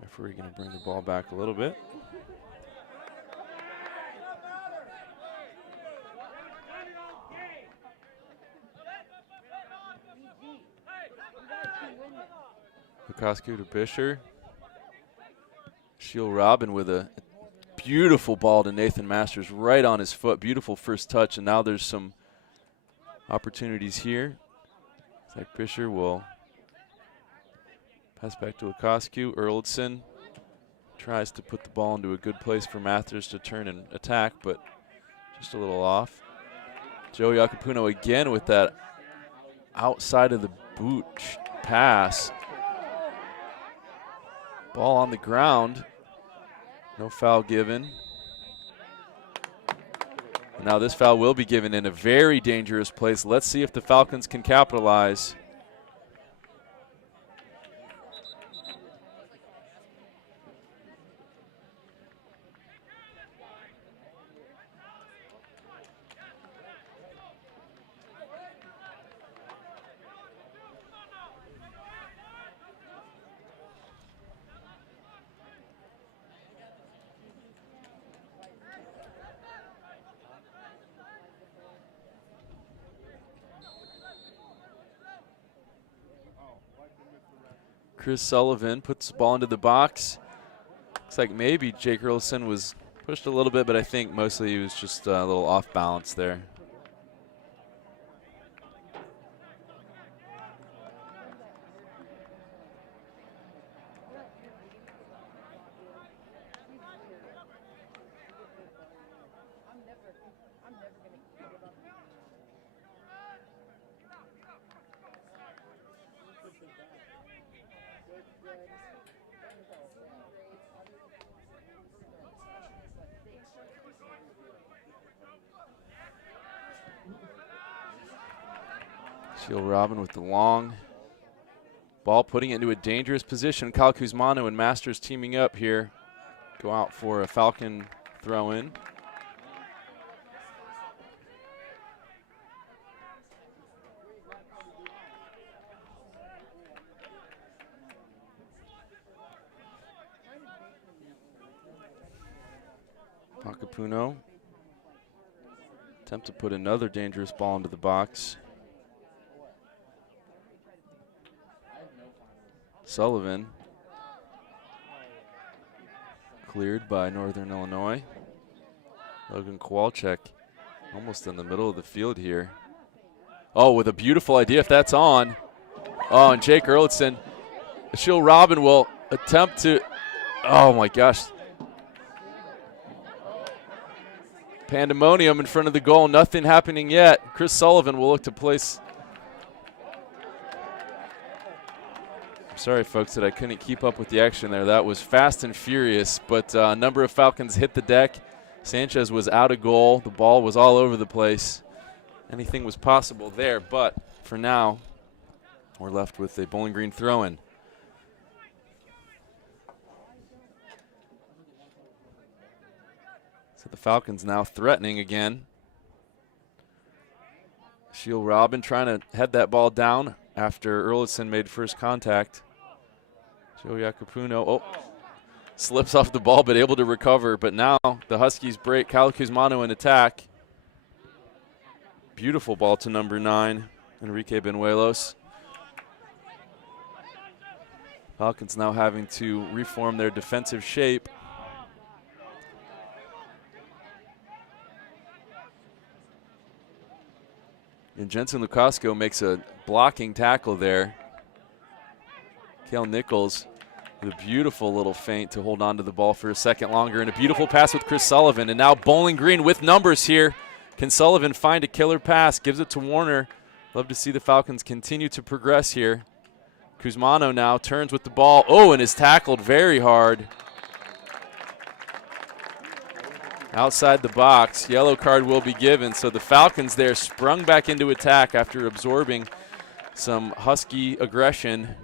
Referee going to bring the ball back a little bit. Lukosku to Bisher. Shield Robin with a beautiful ball to Nathan Masters right on his foot. Beautiful first touch, and now there's some opportunities here. Zach Fisher will pass back to Lukosku. Erlandson tries to put the ball into a good place for Masters to turn and attack, but just a little off. Joey Iacopuno again with that outside of the boot pass. Ball on the ground. No foul given. Now this foul will be given in a very dangerous place. Let's see if the Falcons can capitalize. Chris Sullivan puts the ball into the box. Looks like maybe Jake Erlandson was pushed a little bit, but I think mostly he was just a little off balance there. Shield Robin with the long ball, putting it into a dangerous position. Kyle Kuzmano and Masters teaming up here. Go out for a Falcon throw in. Capuno. Attempt to put another dangerous ball into the box. Sullivan. Cleared by Northern Illinois. Logan Kowalczyk almost in the middle of the field here. Oh, with a beautiful idea if that's on. Oh, and Jake Erlichson. Ashiel Robin will attempt to, oh my gosh. Pandemonium in front of the goal, nothing happening yet. Chris Sullivan will look to place. I'm sorry, folks, that I couldn't keep up with the action there. That was fast and furious, but a number of Falcons hit the deck. Sanchez was out of goal. The ball was all over the place. Anything was possible there, but for now, we're left with a Bowling Green throw-in. So the Falcons now threatening again. Ashiel Robin trying to head that ball down after Erlichson made first contact. Joe Iacopuno, slips off the ball but able to recover. But now the Huskies break. Kyle Kuzmano in attack. Beautiful ball to number 9, Enrique Benuelos. Falcons now having to reform their defensive shape. And Jensen Lukasco makes a blocking tackle there. Kale Nichols with a beautiful little feint to hold on to the ball for a second longer, and a beautiful pass with Chris Sullivan. And now Bowling Green with numbers here. Can Sullivan find a killer pass? Gives it to Warner. Love to see the Falcons continue to progress here. Kuzmano now turns with the ball. Oh, and is tackled very hard. Outside the box, yellow card will be given. So the Falcons there sprung back into attack after absorbing some Husky aggression.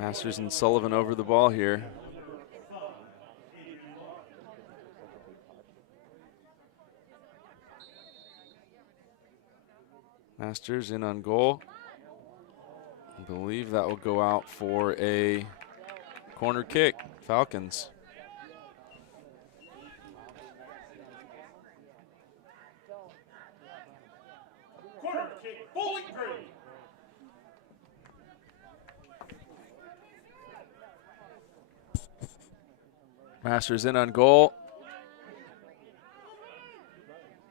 Masters and Sullivan over the ball here. Masters in on goal. I believe that will go out for a corner kick. Falcons. Corner kick, Bowling Green. Masters in on goal.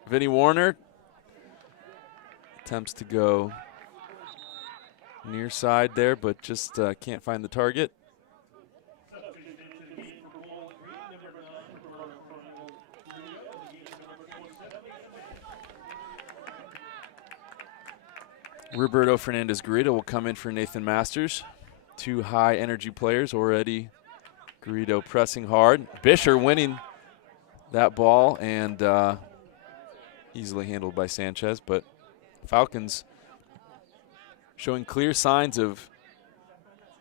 Vinnie Warner attempts to go near side there, but just can't find the target. Roberto Fernandez-Garrido will come in for Nathan Masters. Two high energy players already. Garrido pressing hard. Bisher winning that ball, and easily handled by Sanchez, but Falcons showing clear signs of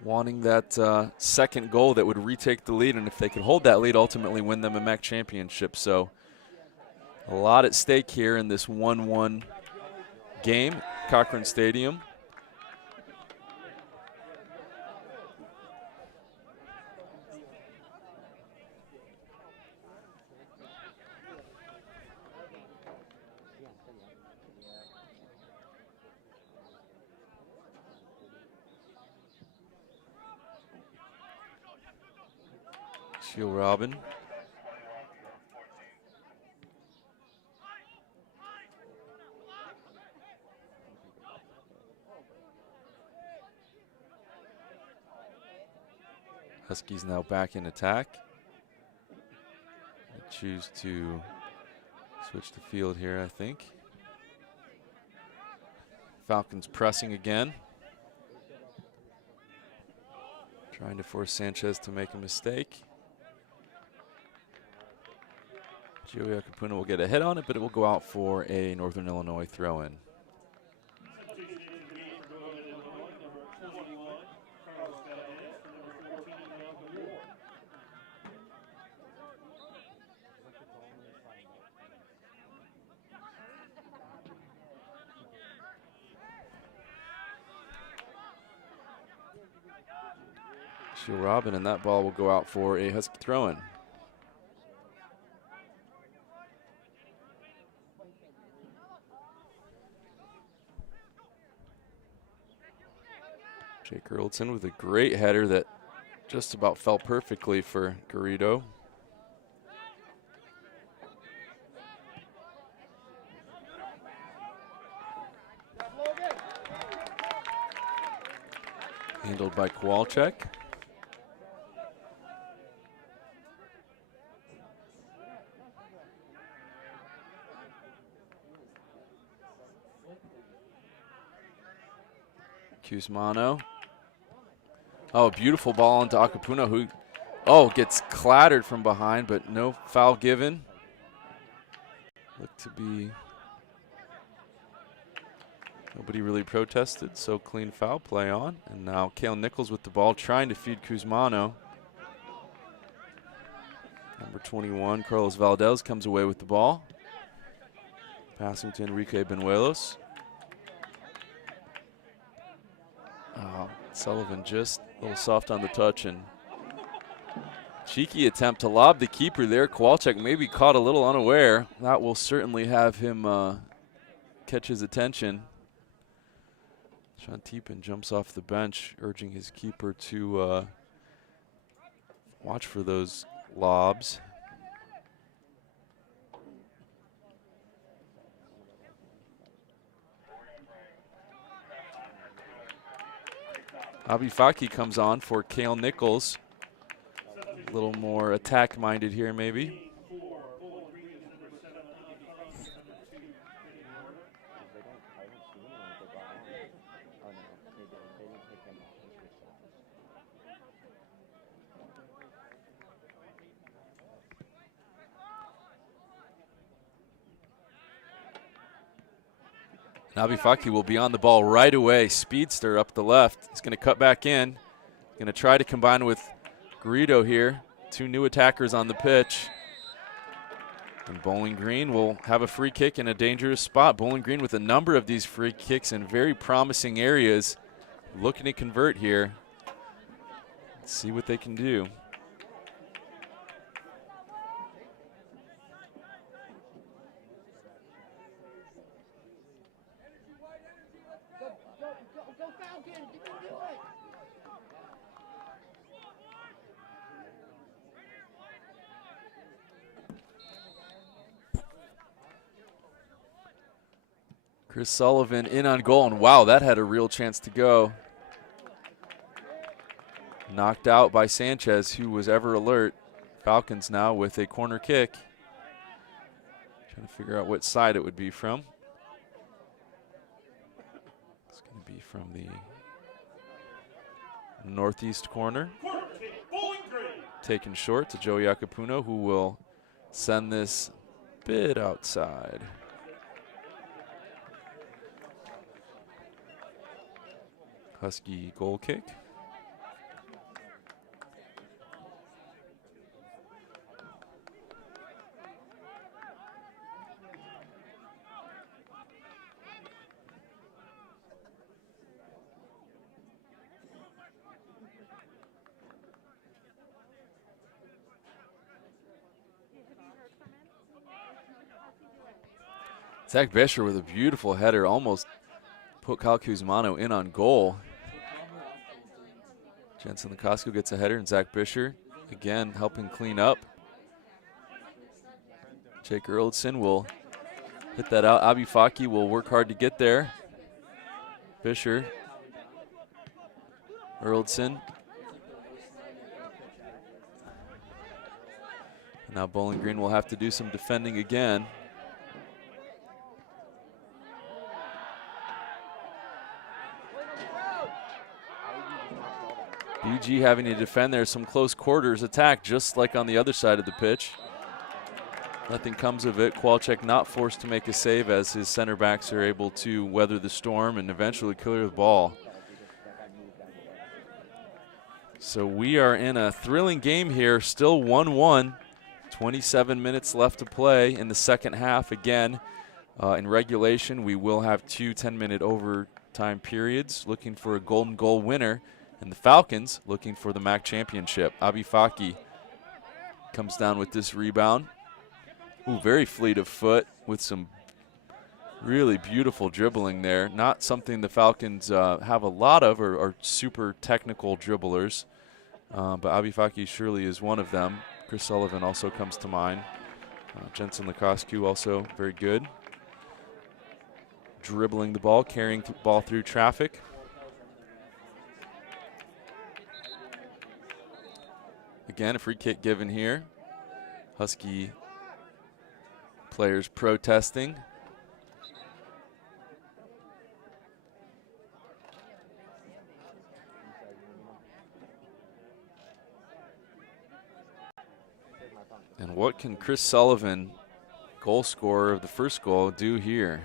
wanting that second goal that would retake the lead, and if they can hold that lead, ultimately win them a MAC championship. So a lot at stake here in this 1-1 game, Cochrane Stadium. Ashiel Robin. Huskies now back in attack. They choose to switch the field here, I think. Falcons pressing again. Trying to force Sanchez to make a mistake. Joey Acapuna will get a hit on it, but it will go out for a Northern Illinois throw-in. Shield Robin, and that ball will go out for a Husky throw-in. Jake Earldson with a great header that just about fell perfectly for Garrido. Handled by Kowalczyk. Kuzmano. Oh, beautiful ball into Acapuna, who, gets clattered from behind, but no foul given. Looked to be, nobody really protested, so clean foul play on. And now Kale Nichols with the ball, trying to feed Kuzmano. Number 21, Carlos Valdez, comes away with the ball. Passing to Enrique Benuelos. Sullivan just a little soft on the touch, and cheeky attempt to lob the keeper there. Kowalczyk maybe caught a little unaware. That will certainly have him catch his attention. Sean Teepin jumps off the bench, urging his keeper to watch for those lobs. Abifaki comes on for Kale Nichols. A little more attack-minded here, maybe. Abifaki will be on the ball right away. Speedster up the left. He's going to cut back in. Going to try to combine with Garrido here. Two new attackers on the pitch. And Bowling Green will have a free kick in a dangerous spot. Bowling Green with a number of these free kicks in very promising areas. Looking to convert here. Let's see what they can do. Chris Sullivan in on goal, and wow, that had a real chance to go. Knocked out by Sanchez, who was ever alert. Falcons now with a corner kick. Trying to figure out what side it would be from. It's going to be from the northeast corner. Taken short to Joey Acapuna, who will send this bit outside. Husky goal kick. Zach Bisher with a beautiful header, almost put Kyle Kuzmano in on goal. Jensen Lukasco gets a header, and Zach Bisher again helping clean up. Jake Earldson will hit that out. Abifaki will work hard to get there. Bisher, Earldson. Now Bowling Green will have to do some defending again. BG having to defend there, some close quarters attack just like on the other side of the pitch. Nothing comes of it. Kowalczyk not forced to make a save as his center backs are able to weather the storm and eventually clear the ball. So we are in a thrilling game here, still 1-1. 27 minutes left to play in the second half. Again, in regulation, we will have 2 10-minute overtime periods, looking for a golden goal winner, and the Falcons looking for the MAC championship. Abi Faki comes down with this rebound. Ooh, very fleet of foot with some really beautiful dribbling there. Not something the Falcons have a lot of, or are super technical dribblers, but Abi Faki surely is one of them. Chris Sullivan also comes to mind. Jensen Lukosku also very good. Dribbling the ball, carrying the ball through traffic. Again, a free kick given here. Husky players protesting. And what can Chris Sullivan, goal scorer of the first goal, do here?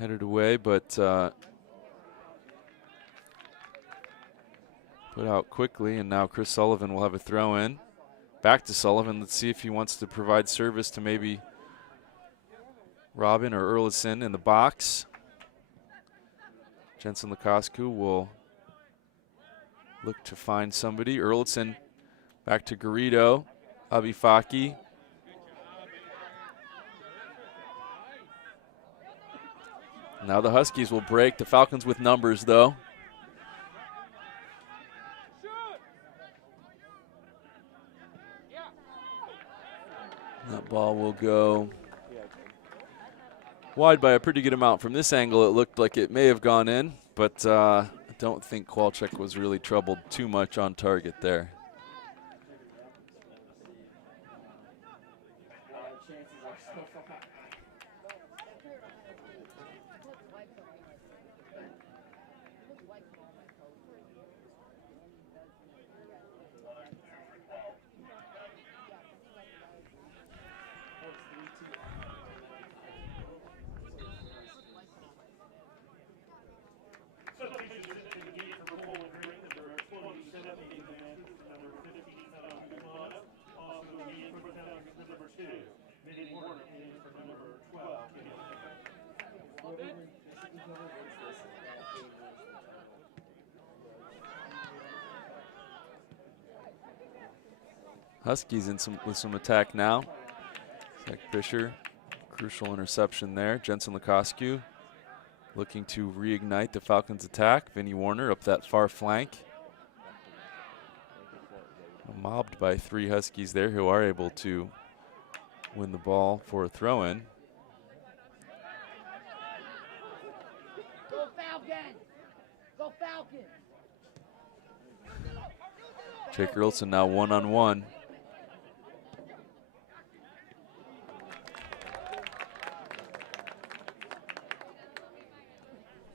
Headed away, but put out quickly, and now Chris Sullivan will have a throw in. Back to Sullivan. Let's see if he wants to provide service to maybe Robin or Erlison in the box. Jensen Lukosku will look to find somebody. Erlison back to Garrido. Abi Faki. Now the Huskies will break. The Falcons with numbers, though. That ball will go wide by a pretty good amount. From this angle, it looked like it may have gone in, but I don't think Kowalczyk was really troubled too much on target there. Huskies with some attack now. Zach Fisher, crucial interception there. Jensen Lukosku looking to reignite the Falcons' attack. Vinny Warner up that far flank. Mobbed by 3 Huskies there who are able to win the ball for a throw-in. Go Falcons! Go Falcons! Jake Erlison now one-on-one.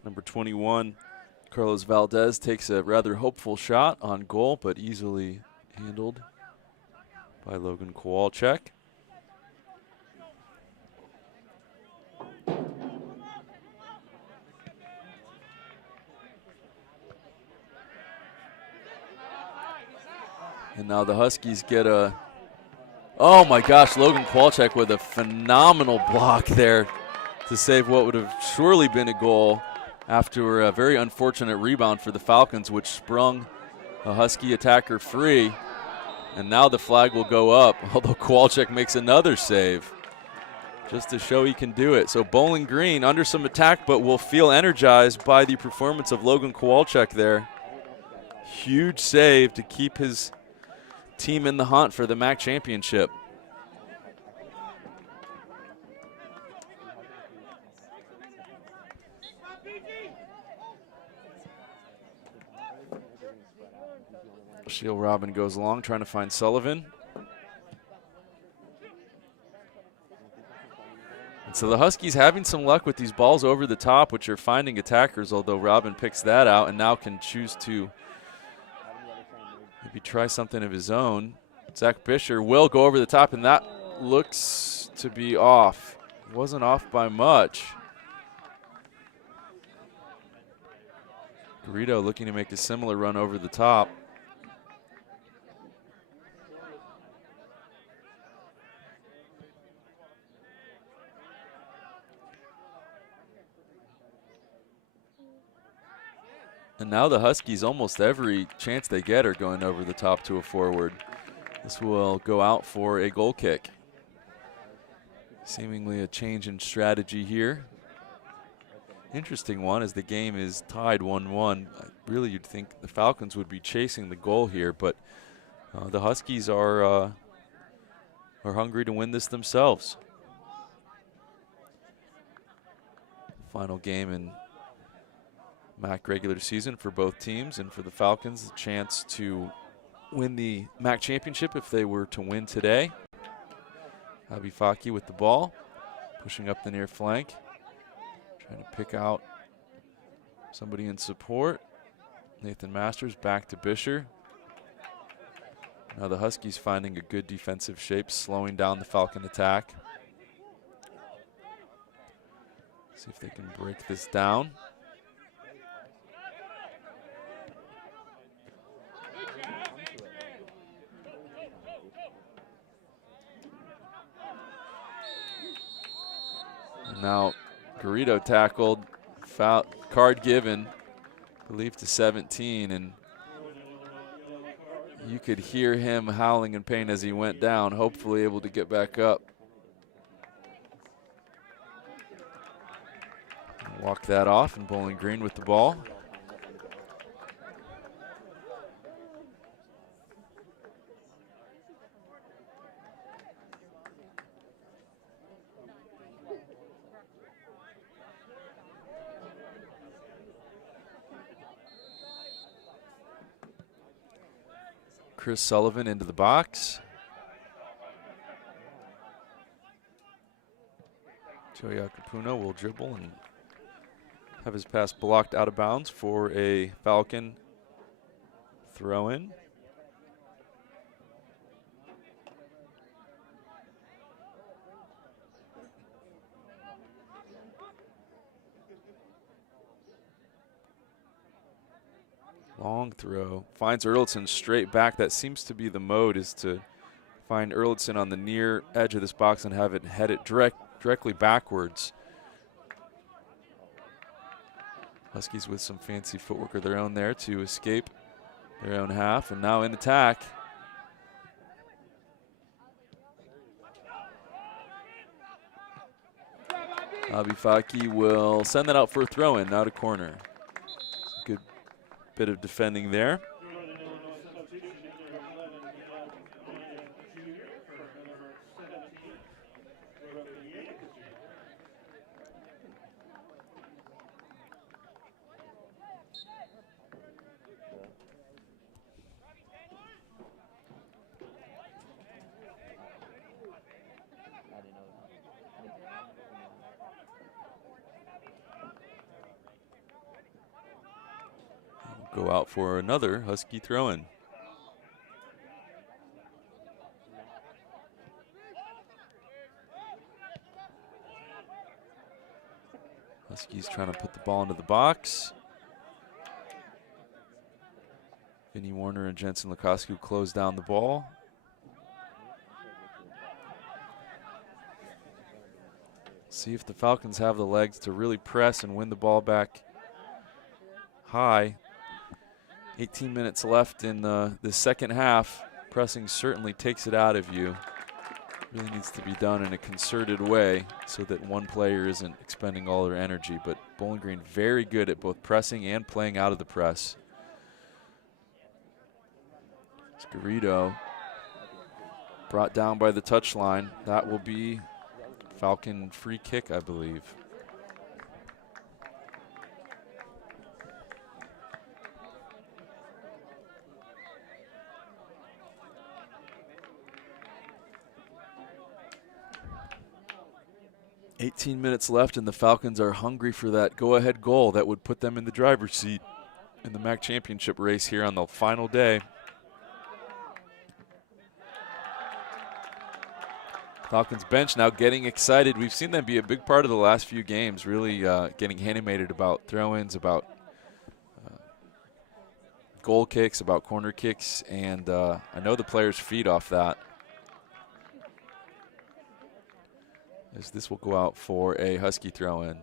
Number 21, Carlos Valdez takes a rather hopeful shot on goal, but easily handled by Logan Kowalczyk. And now the Huskies get a, oh my gosh, Logan Kowalczyk with a phenomenal block there to save what would have surely been a goal after a very unfortunate rebound for the Falcons, which sprung a Husky attacker free. And now the flag will go up, although Kowalczyk makes another save just to show he can do it. So Bowling Green under some attack, but will feel energized by the performance of Logan Kowalczyk there. Huge save to keep his team in the hunt for the MAC championship. Shield Robin goes along, trying to find Sullivan. So the Huskies having some luck with these balls over the top, which are finding attackers, although Robin picks that out and now can choose to maybe try something of his own. Zach Bisher will go over the top, and that looks to be off. Wasn't off by much. Garrido looking to make a similar run over the top. And now the Huskies, almost every chance they get, are going over the top to a forward. This will go out for a goal kick. Seemingly a change in strategy here. Interesting one as the game is tied 1-1. Really, you'd think the Falcons would be chasing the goal here, but the Huskies are hungry to win this themselves. Final game in MAC regular season for both teams, and for the Falcons, the chance to win the MAC championship if they were to win today. Javi Faki with the ball, pushing up the near flank, trying to pick out somebody in support. Nathan Masters back to Bisher. Now the Huskies finding a good defensive shape, slowing down the Falcon attack. See if they can break this down. Now Garrido tackled, foul, card given, I believe to 17, and you could hear him howling in pain as he went down, hopefully able to get back up. Walk that off, and Bowling Green with the ball. Chris Sullivan into the box. Joey Akapuno will dribble and have his pass blocked out of bounds for a Falcon throw-in. Long throw, finds Erlitzson straight back. That seems to be the mode, is to find Erlitzson on the near edge of this box and have it head it directly backwards. Huskies with some fancy footwork of their own there to escape their own half, and now in attack. Abifaki will send that out for a throw-in, not a corner. Good bit of defending there. Go out for another Husky throw-in. Huskies trying to put the ball into the box. Vinny Warner and Jensen Lukosky close down the ball. See if the Falcons have the legs to really press and win the ball back high. 18 minutes left in the second half. Pressing certainly takes it out of you. Really needs to be done in a concerted way so that one player isn't expending all their energy. But Bowling Green very good at both pressing and playing out of the press. Garrido brought down by the touchline. That will be Falcon free kick, I believe. 18 minutes left, and the Falcons are hungry for that go-ahead goal that would put them in the driver's seat in the MAC championship race here on the final day. Falcons bench now getting excited. We've seen them be a big part of the last few games, really getting animated about throw-ins, about goal kicks, about corner kicks, and I know the players feed off that. As this will go out for a Husky throw-in.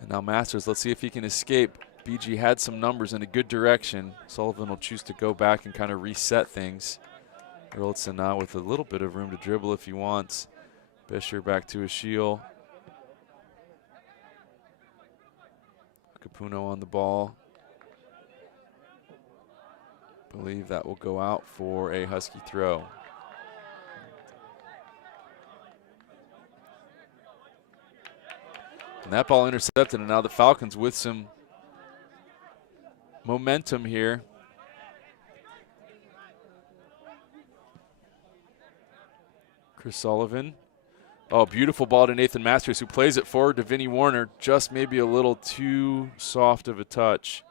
And now Masters, let's see if he can escape. BG had some numbers in a good direction. Sullivan will choose to go back and kind of reset things. Erlitzson now with a little bit of room to dribble if he wants. Bisher back to Ashiel. Capuno on the ball. Believe that will go out for a Husky throw. And that ball intercepted, and now the Falcons with some momentum here. Chris Sullivan. Oh, beautiful ball to Nathan Masters, who plays it forward to Vinnie Warner. Just maybe a little too soft of a touch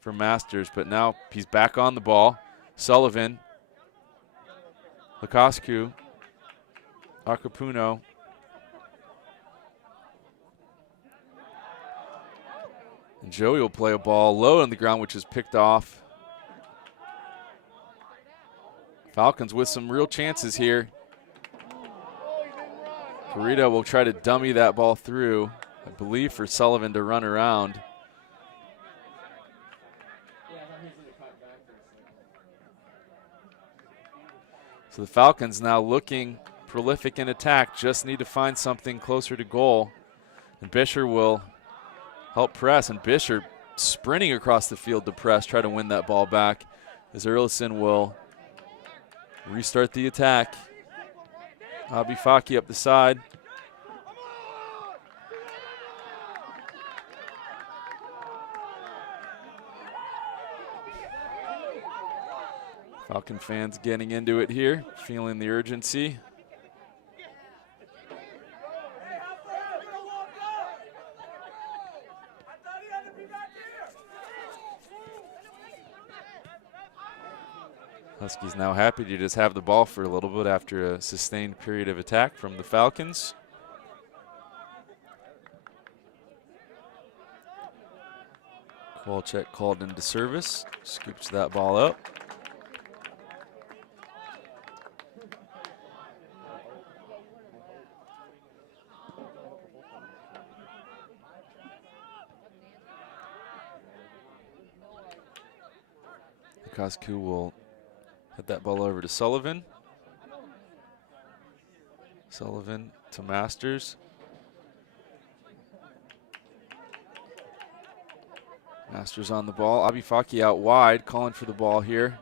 for Masters, but now he's back on the ball. Sullivan, Lukascu, Akapuno. And Joey will play a ball low on the ground, which is picked off. Falcons with some real chances here. Carita will try to dummy that ball through, I believe, for Sullivan to run around. So the Falcons now looking prolific in attack, just need to find something closer to goal. And Bisher will help press, and Bisher sprinting across the field to press, try to win that ball back, as Erlitzson will restart the attack. Abi Faki up the side. Falcon fans getting into it here, feeling the urgency. Huskies now happy to just have the ball for a little bit after a sustained period of attack from the Falcons. Kowalczyk called into service, scoops that ball up. Lukascu will hit that ball over to Sullivan. Sullivan to Masters. Masters on the ball. Abi Faki out wide, calling for the ball here.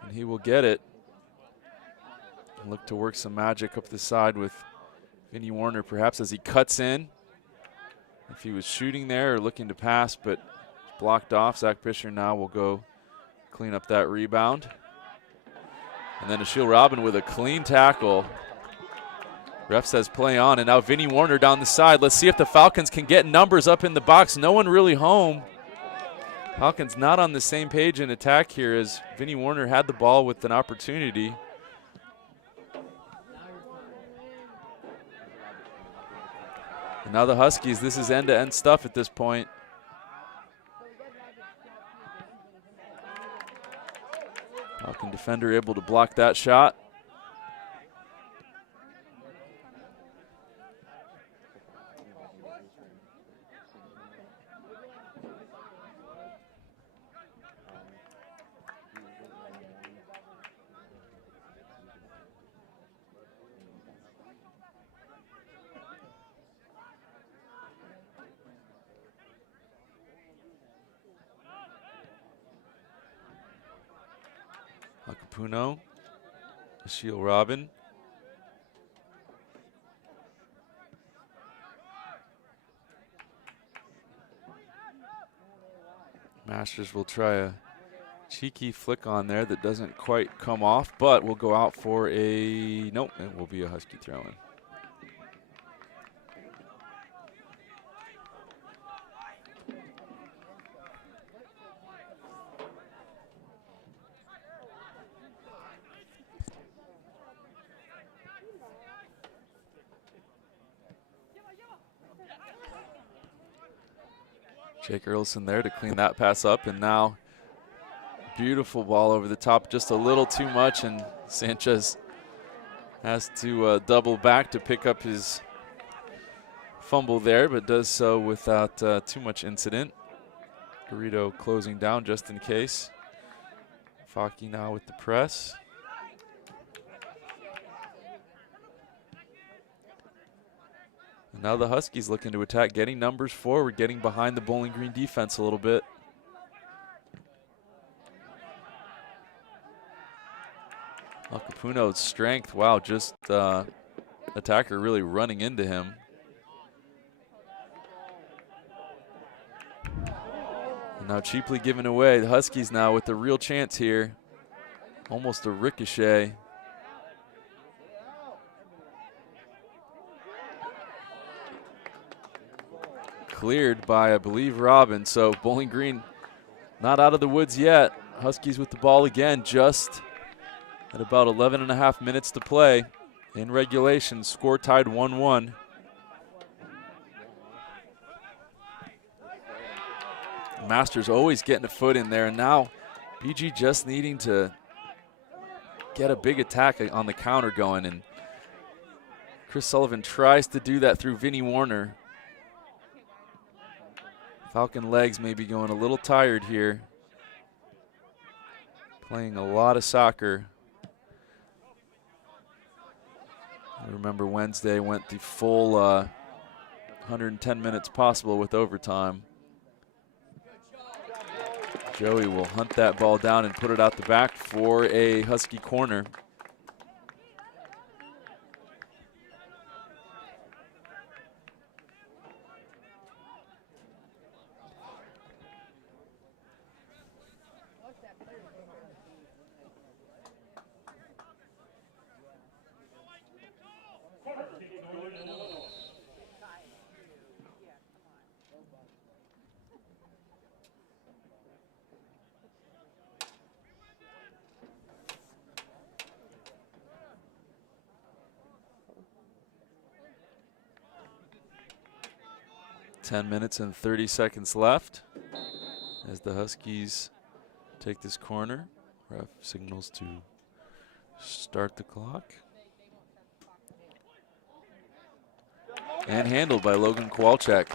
And he will get it. And look to work some magic up the side with Vinnie Warner, perhaps as he cuts in. If he was shooting there or looking to pass, but blocked off. Zach Bisher now will go clean up that rebound. And then Ashiel Robin with a clean tackle. Ref says play on, and now Vinnie Warner down the side. Let's see if the Falcons can get numbers up in the box. No one really home. Falcons not on the same page in attack here, as Vinnie Warner had the ball with an opportunity. And now the Huskies, this is end-to-end stuff at this point. Falcon defender able to block that shot. Akapuno, Ashiel Robin. Masters will try a Cheeky flick on there that doesn't quite come off, but we'll go out for a, nope, it will be a Husky throw-in. Jake Earlson there to clean that pass up, and now beautiful ball over the top, just a little too much, and Sanchez has to double back to pick up his fumble there, but does so without too much incident. Garrido closing down just in case. Faki now with the press. And now the Huskies looking to attack, getting numbers forward, getting behind the Bowling Green defense a little bit. Al Capuno's strength, wow, just attacker really running into him. And now cheaply given away. The Huskies now with the real chance here. Almost a ricochet. Cleared by, I believe, Robin. So Bowling Green not out of the woods yet. Huskies with the ball again, just at about 11.5 minutes to play in regulation. Score tied 1-1. Masters always getting a foot in there, and now BG just needing to get a big attack on the counter going, and Chris Sullivan tries to do that through Vinnie Warner. Falcon legs may be going a little tired here. Playing a lot of soccer. I remember Wednesday went the full 110 minutes possible with overtime. Joey will hunt that ball down and put it out the back for a Husky corner. Corner kick going in. 10 minutes and 30 seconds left as the Huskies take this corner. Ref signals to start the clock. And handled by Logan Kowalczyk.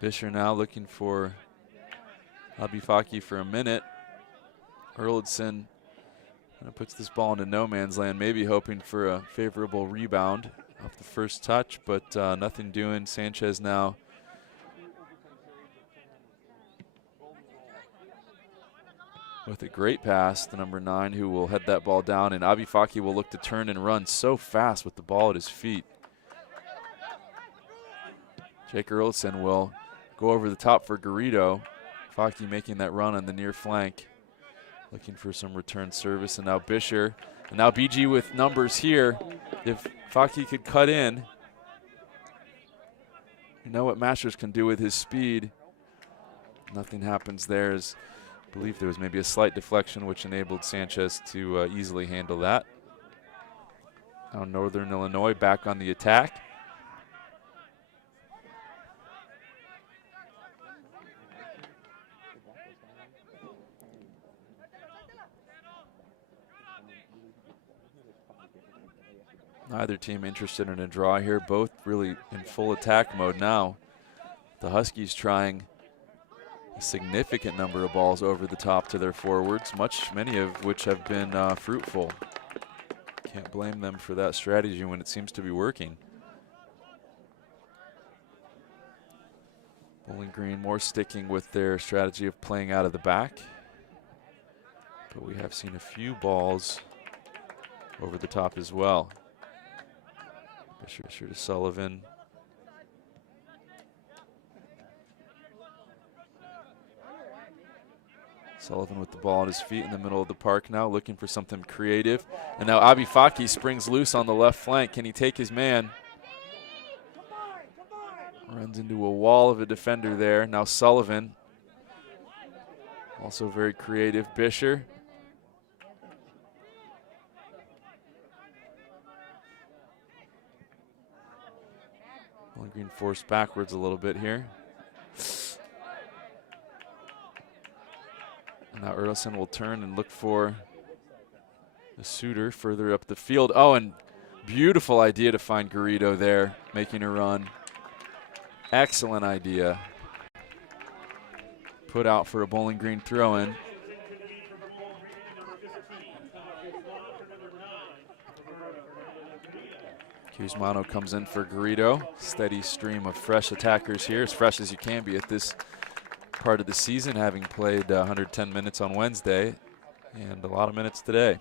Bisher now looking for Abifaki for a minute. Erlandson puts this ball into no man's land, maybe hoping for a favorable rebound off the first touch, but nothing doing. Sanchez now with a great pass to number 9, who will head that ball down, and Abifaki will look to turn and run so fast with the ball at his feet. Jake Erlandson will go over the top for Garrido. Faki making that run on the near flank, looking for some return service, and now Bisher. And now BG with numbers here. If Faki could cut in, you know what Masters can do with his speed. Nothing happens there, as I believe there was maybe a slight deflection which enabled Sanchez to easily handle that. Now Northern Illinois back on the attack. Neither team interested in a draw here, both really in full attack mode now. The Huskies trying a significant number of balls over the top to their forwards, many of which have been fruitful. Can't blame them for that strategy when it seems to be working. Bowling Green more sticking with their strategy of playing out of the back. But we have seen a few balls over the top as well. Fisher to Sullivan. Sullivan with the ball at his feet in the middle of the park now, looking for something creative. And now Abifaki springs loose on the left flank. Can he take his man? Runs into a wall of a defender there. Now Sullivan, also very creative. Bisher. Bowling Green forced backwards a little bit here. And now Erlison will turn and look for the Suitor further up the field. Oh, and beautiful idea to find Garrido there, making a run. Excellent idea. Put out for a Bowling Green throw-in. Cusmano comes in for Garrido. Steady stream of fresh attackers here, as fresh as you can be at this part of the season, having played 110 minutes on Wednesday and a lot of minutes today.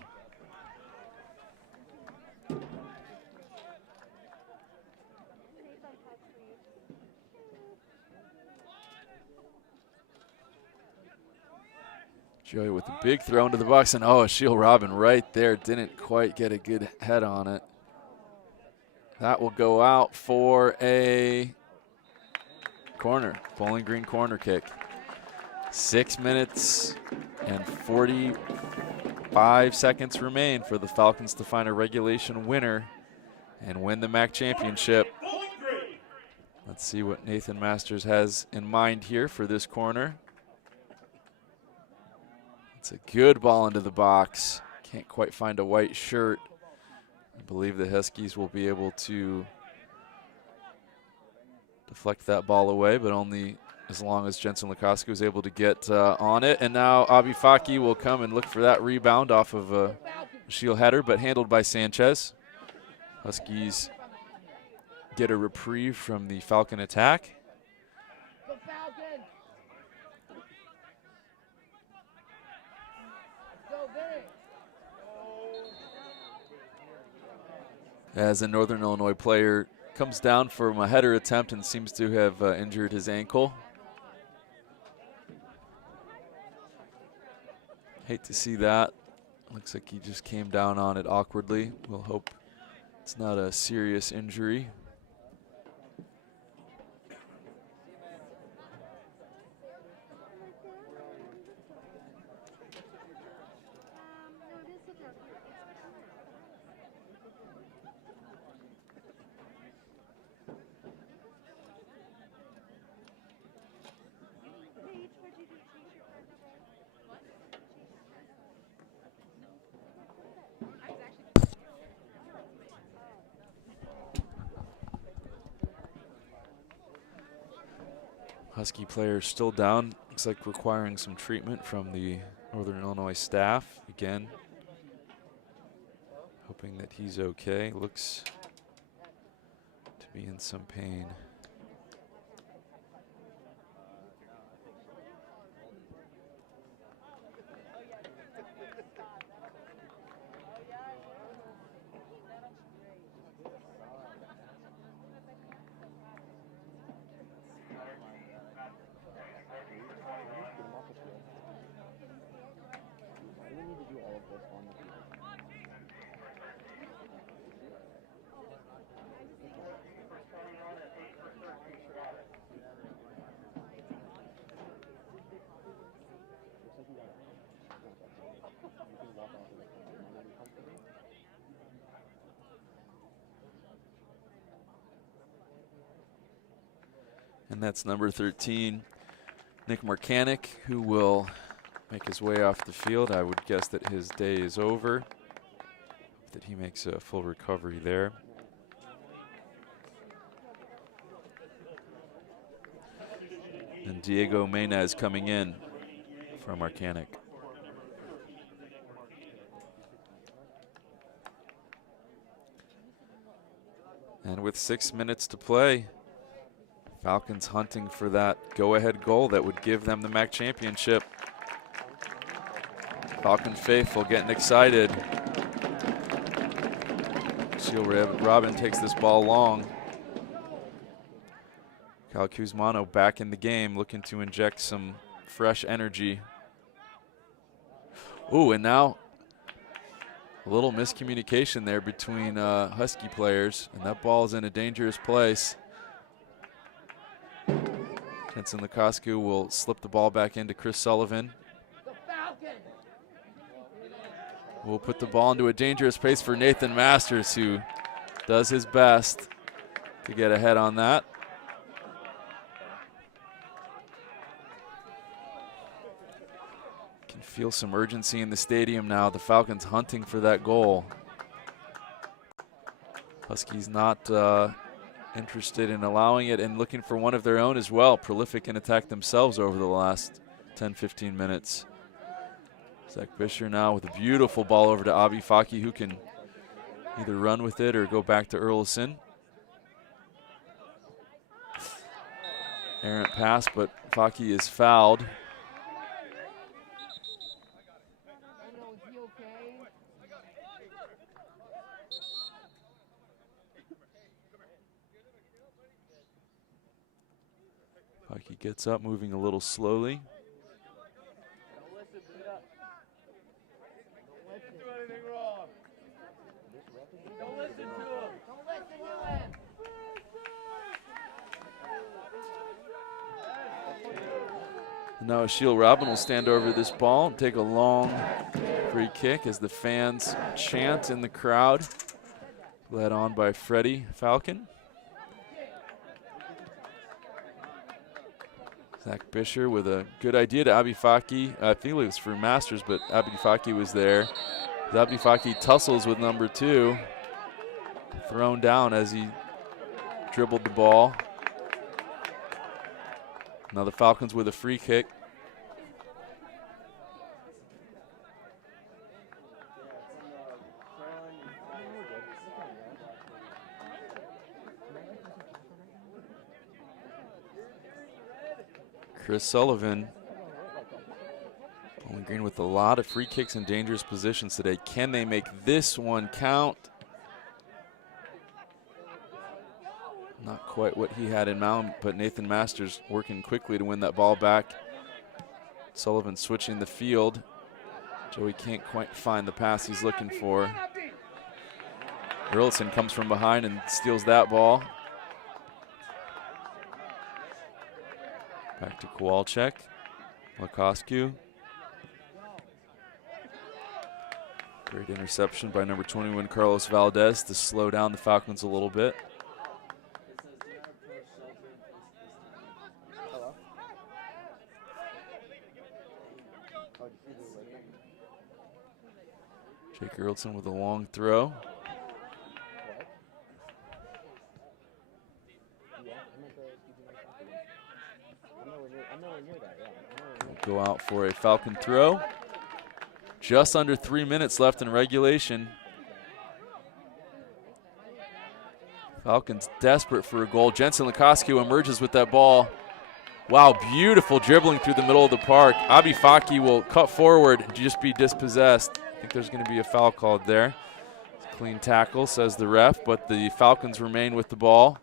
Joey with a big throw into the box, and oh, a shield Robin right there. Didn't quite get a good head on it. That will go out for a corner, Bowling Green corner kick. 6 minutes and 45 seconds remain for the Falcons to find a regulation winner and win the MAC championship. Let's see what Nathan Masters has in mind here for this corner. It's a good ball into the box. Can't quite find a white shirt. I believe the Huskies will be able to deflect that ball away, but only as long as Jensen Lukoski was able to get on it. And now Abifaki will come and look for that rebound off of a shield header, but handled by Sanchez. Huskies get a reprieve from the Falcon attack. As a Northern Illinois player comes down from a header attempt and seems to have injured his ankle. Hate to see that. Looks like he just came down on it awkwardly. We'll hope it's not a serious injury. Husky player still down. Looks like requiring some treatment from the Northern Illinois staff. Again, hoping that he's okay. Looks to be in some pain. And that's number 13, Nick Marcanic, who will make his way off the field. I would guess that his day is over, that he makes a full recovery there. And Diego Mena is coming in for Marcanic. And with 6 minutes to play, Falcons hunting for that go-ahead goal that would give them the MAC championship. Falcon faithful getting excited. Shield Robin takes this ball long. Kyle Kuzmano back in the game, looking to inject some fresh energy. Ooh, and now a little miscommunication there between Husky players, and that ball is in a dangerous place. Jensen Lukosku will slip the ball back into Chris Sullivan. We'll put the ball into a dangerous place for Nathan Masters, who does his best to get ahead on that. Can feel some urgency in the stadium now. The Falcons hunting for that goal. Huskies not interested in allowing it and looking for one of their own as well. Prolific in attack themselves over the last 10-15 minutes. Zach Bisher now with a beautiful ball over to Abi Faki, who can either run with it or go back to Erlison. Errant pass, but Faki is fouled. Faki gets up, moving a little slowly. Now Shield Robin will stand over this ball and take a long free kick as the fans chant in the crowd, led on by Freddie Falcon. Zach Bisher with a good idea to Abi Faki. I think it was for Masters, but Abi Faki was there. Abi Faki tussles with number 2, thrown down as he dribbled the ball. Now the Falcons with a free kick. Chris Sullivan, Bowling Green with a lot of free kicks in dangerous positions today. Can they make this one count? Not quite what he had in mind, but Nathan Masters working quickly to win that ball back. Sullivan switching the field. Joey can't quite find the pass he's looking for. Erlison comes from behind and steals that ball. Back to Kowalczyk. Lukosku. Great interception by number 21, Carlos Valdez, to slow down the Falcons a little bit. Jake Erlson with a long throw. Go out for a Falcon throw. Just under 3 minutes left in regulation. Falcons desperate for a goal. Jensen Lukosku emerges with that ball. Wow, beautiful dribbling through the middle of the park. Abi Faki will cut forward and just be dispossessed. I think there's going to be a foul called there. Clean tackle, says the ref, but the Falcons remain with the ball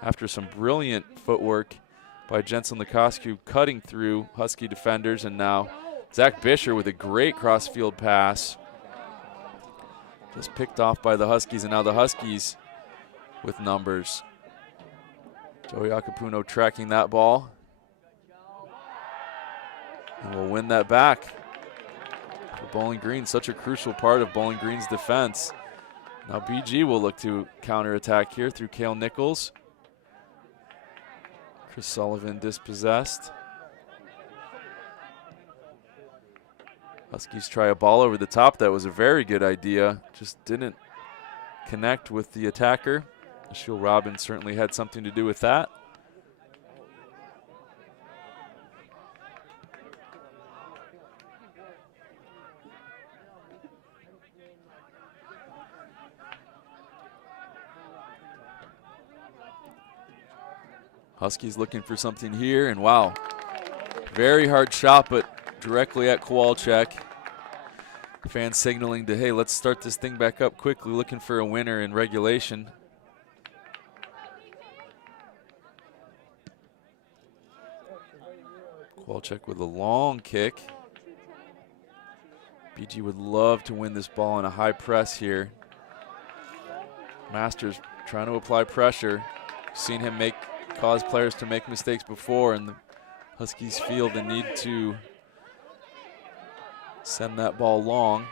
after some brilliant footwork by Jensen Lukosku, cutting through Husky defenders, and now Zach Bisher with a great cross-field pass. Just picked off by the Huskies, and now the Huskies with numbers. Joey Akapuno tracking that ball. And will win that back for Bowling Green, such a crucial part of Bowling Green's defense. Now BG will look to counterattack here through Cale Nichols. Chris Sullivan dispossessed. Huskies try a ball over the top. That was a very good idea. Just didn't connect with the attacker. Shield Robin certainly had something to do with that. Huskies looking for something here, and wow, very hard shot, but directly at Kowalczyk. Fans signaling to, hey, let's start this thing back up quickly, looking for a winner in regulation. Kowalczyk with a long kick. BG would love to win this ball in a high press here. Masters trying to apply pressure. Seen him cause players to make mistakes before, and the Huskies feel the need to send that ball long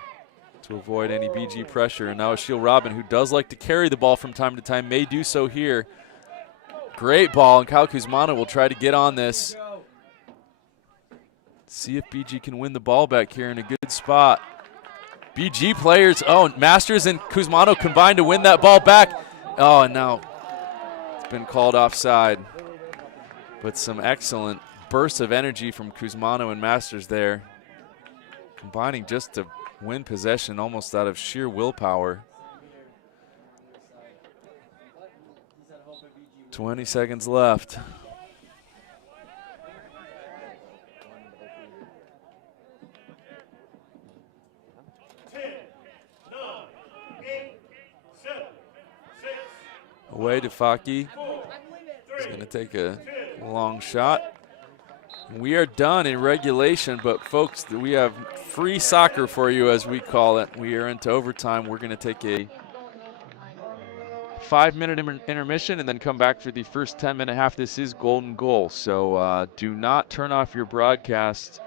to avoid any BG pressure. And now Ashiel Robin, who does like to carry the ball from time to time, may do so here. Great ball, and Kyle Kuzmano will try to get on this. See if BG can win the ball back here in a good spot. BG players, oh, Masters and Kuzmano combined to win that ball back. Oh, and now it's been called offside. But some excellent bursts of energy from Kuzmano and Masters there, combining just to win possession almost out of sheer willpower. 20 seconds left. Away to Faki. He's going to take a long shot. We are done in regulation, but folks, we have free soccer for you, as we call it. We are into overtime. We're going to take a 5-minute intermission and then come back for the first 10-minute half. This is Golden Goal, so do not turn off your broadcast.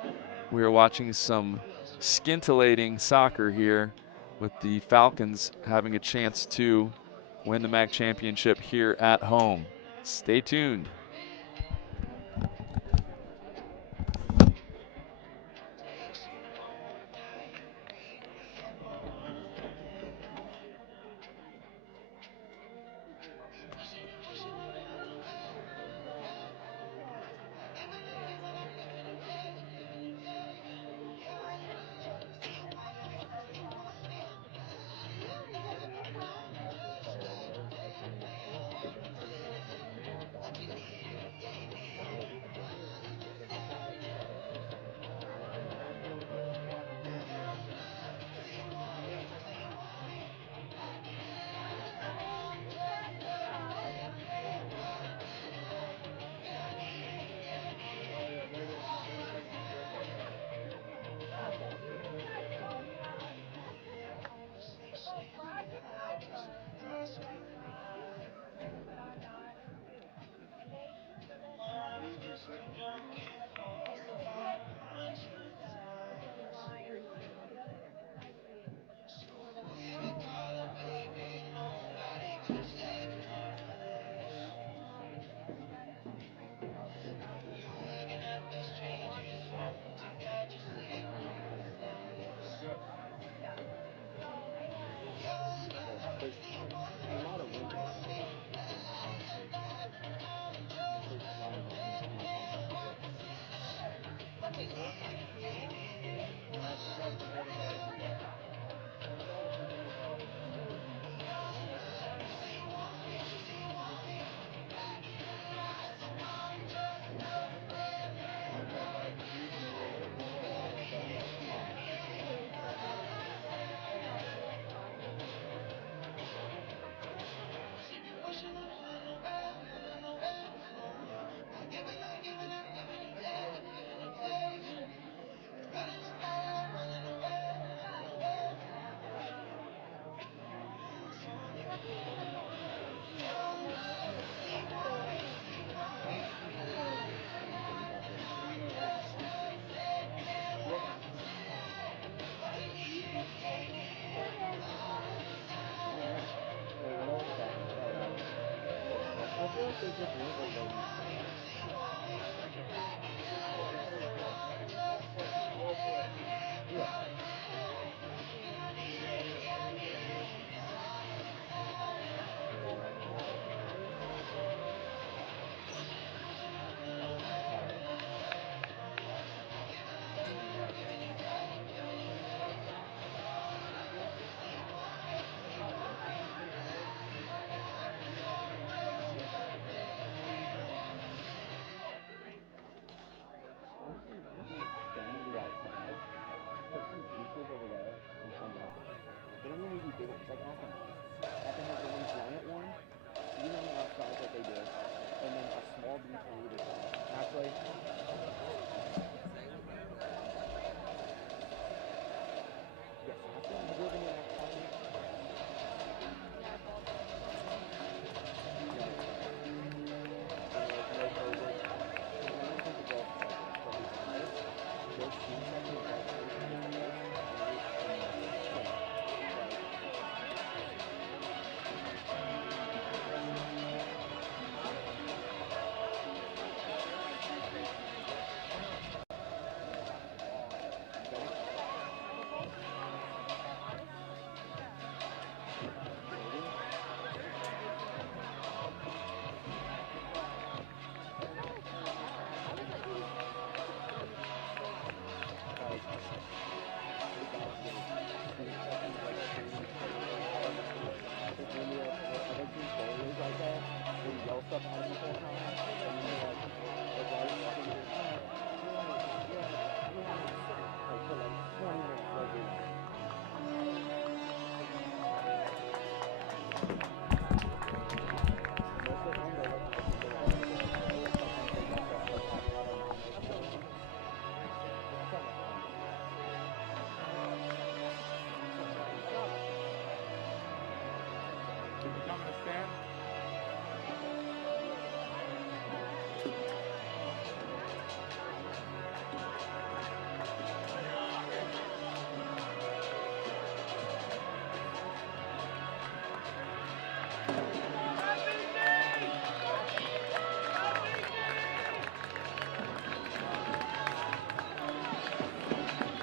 We are watching some scintillating soccer here with the Falcons having a chance to win the MAC championship here at home. Stay tuned.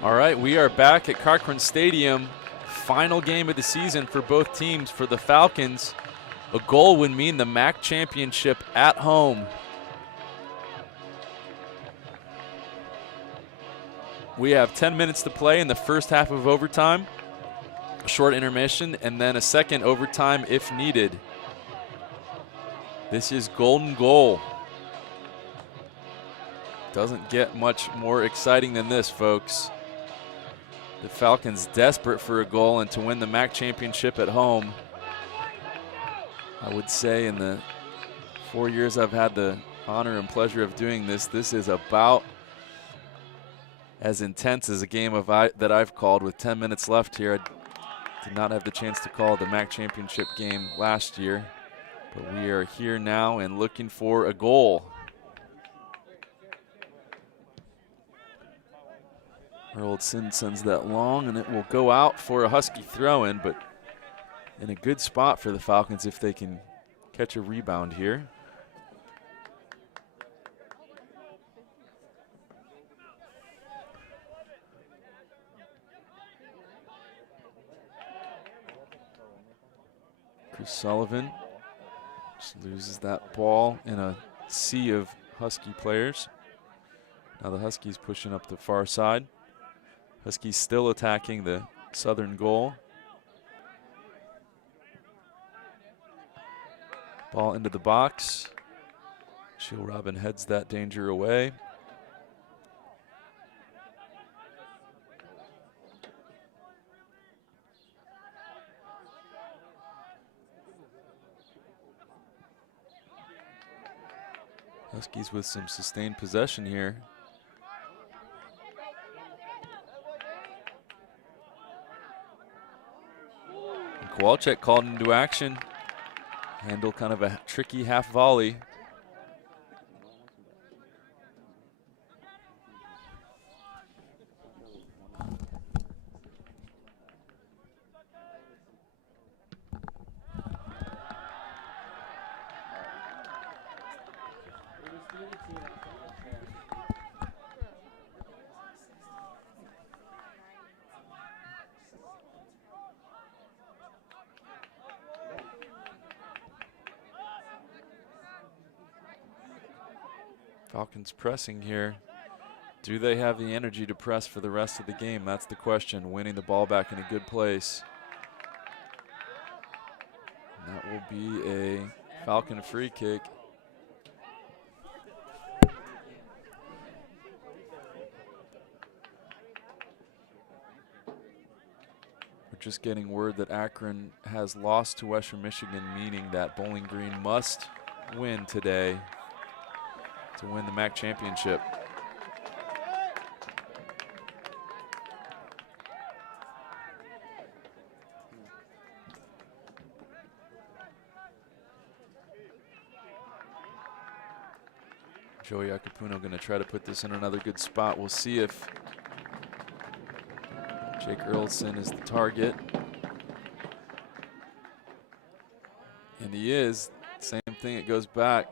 All right, we are back at Cochrane Stadium. Final game of the season for both teams. For the Falcons, a goal would mean the MAC championship at home. We have 10 minutes to play in the first half of overtime, a short intermission, and then a second overtime if needed. This is golden goal. Doesn't get much more exciting than this, folks. The Falcons desperate for a goal and to win the MAC championship at home. I would say in the 4 years I've had the honor and pleasure of doing this, this is about as intense as a game that I've called with 10 minutes left here. I did not have the chance to call the MAC championship game last year, but we are here now and looking for a goal. Haroldson sends that long, and it will go out for a Husky throw-in, but in a good spot for the Falcons if they can catch a rebound here. Chris Sullivan just loses that ball in a sea of Husky players. Now the Huskies pushing up the far side. Huskies still attacking the southern goal. Ball into the box. Shield Robin heads that danger away. Huskies with some sustained possession here. And Kowalczyk called into action. Handle kind of a tricky half volley. Falcons pressing here. Do they have the energy to press for the rest of the game? That's the question. Winning the ball back in a good place. And that will be a Falcon free kick. We're just getting word that Akron has lost to Western Michigan, meaning that Bowling Green must win today to win the MAC championship. Joey Akapuno going to try to put this in another good spot. We'll see if Jake Earlson is the target. And he is. Same thing, it goes back.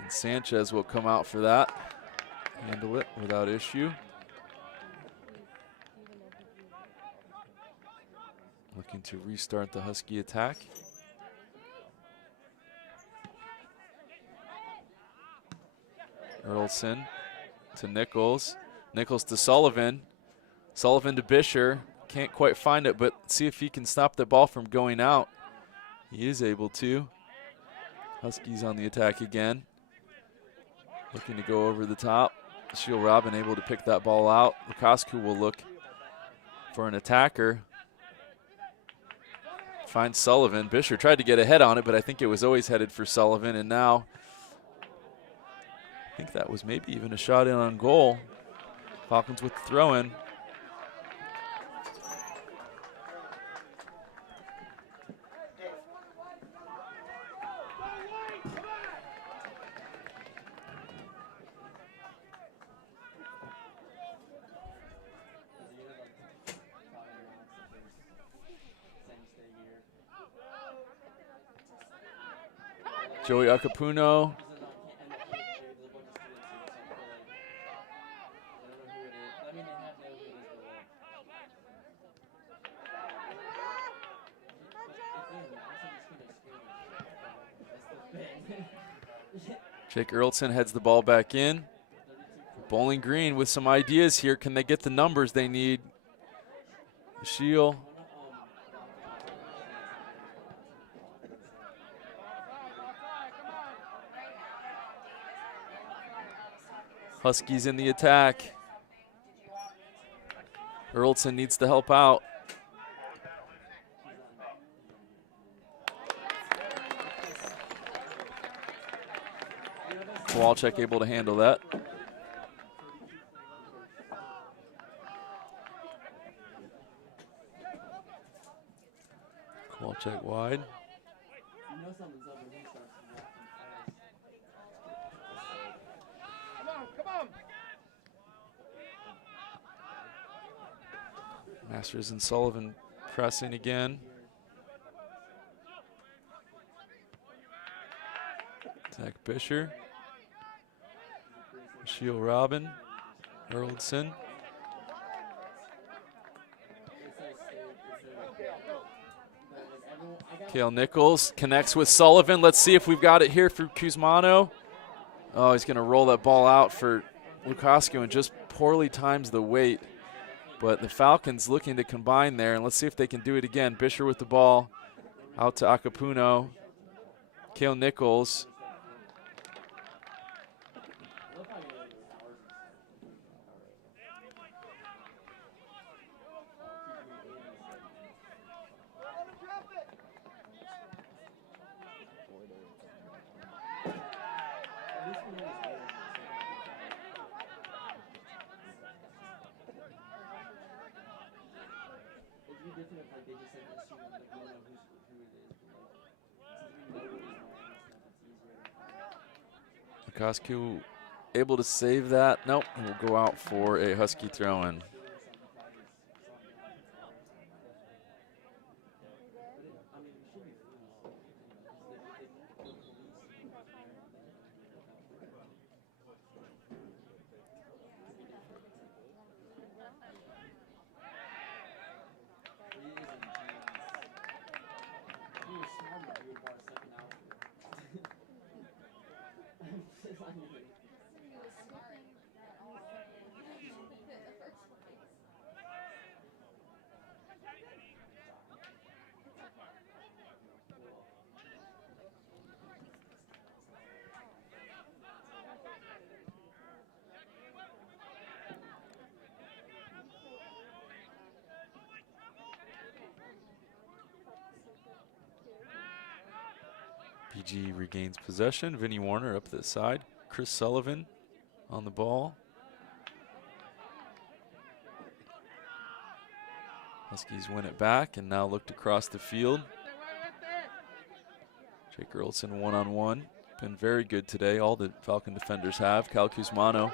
And Sanchez will come out for that. Handle it without issue. Looking to restart the Husky attack. Earlson to Nichols. Nichols to Sullivan. Sullivan to Bisher. Can't quite find it, but see if he can stop the ball from going out. He is able to. Huskies on the attack again. Looking to go over the top. Shield Robin able to pick that ball out. Lukasku will look for an attacker. Finds Sullivan. Bisher tried to get ahead on it, but I think it was always headed for Sullivan. And now, I think that was maybe even a shot in on goal. Falcons with the throw-in. Joey Akapuno. Jake Earlson heads the ball back in. Bowling Green with some ideas here. Can they get the numbers they need? Shield. Huskies in the attack. Earlson needs to help out. Kowalczyk able to handle that. Kowalczyk wide. Masters and Sullivan pressing again. Zach Bisher. Shield Robin. Earlson. Kale Nichols connects with Sullivan. Let's see if we've got it here for Kuzmano. Oh, he's going to roll that ball out for Lukascu and just poorly times the weight. But the Falcons looking to combine there, and let's see if they can do it again. Bisher with the ball out to Akapuno. Kale Nichols. Lukascu able to save that. Nope, we'll go out for a Husky throw-in. BG regains possession. Vinnie Warner up the side. Chris Sullivan on the ball. Huskies win it back and now looked across the field. Jake Earlson one-on-one. Been very good today. All the Falcon defenders have. Cal Kuzmano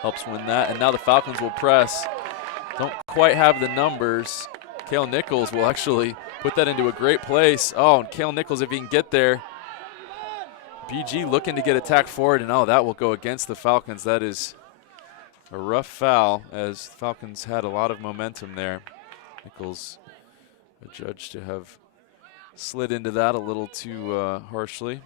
helps win that. And now the Falcons will press. Don't quite have the numbers. Kale Nichols will actually put that into a great place. Oh, and Kale Nichols, if he can get there. BG looking to get attacked forward, and that will go against the Falcons. That is a rough foul, as Falcons had a lot of momentum there. Nichols adjudged to have slid into that a little too harshly.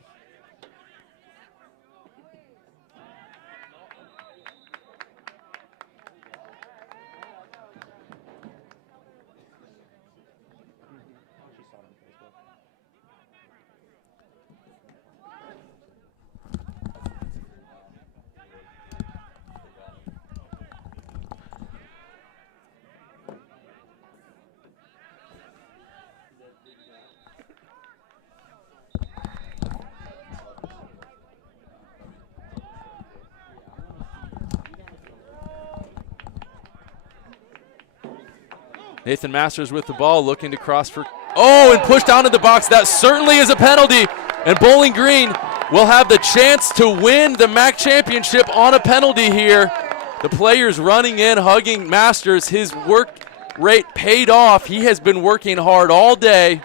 Nathan Masters with the ball, looking to cross for, and pushed down to the box. That certainly is a penalty, and Bowling Green will have the chance to win the MAC championship on a penalty here. The players running in, hugging Masters. His work rate paid off. He has been working hard all day.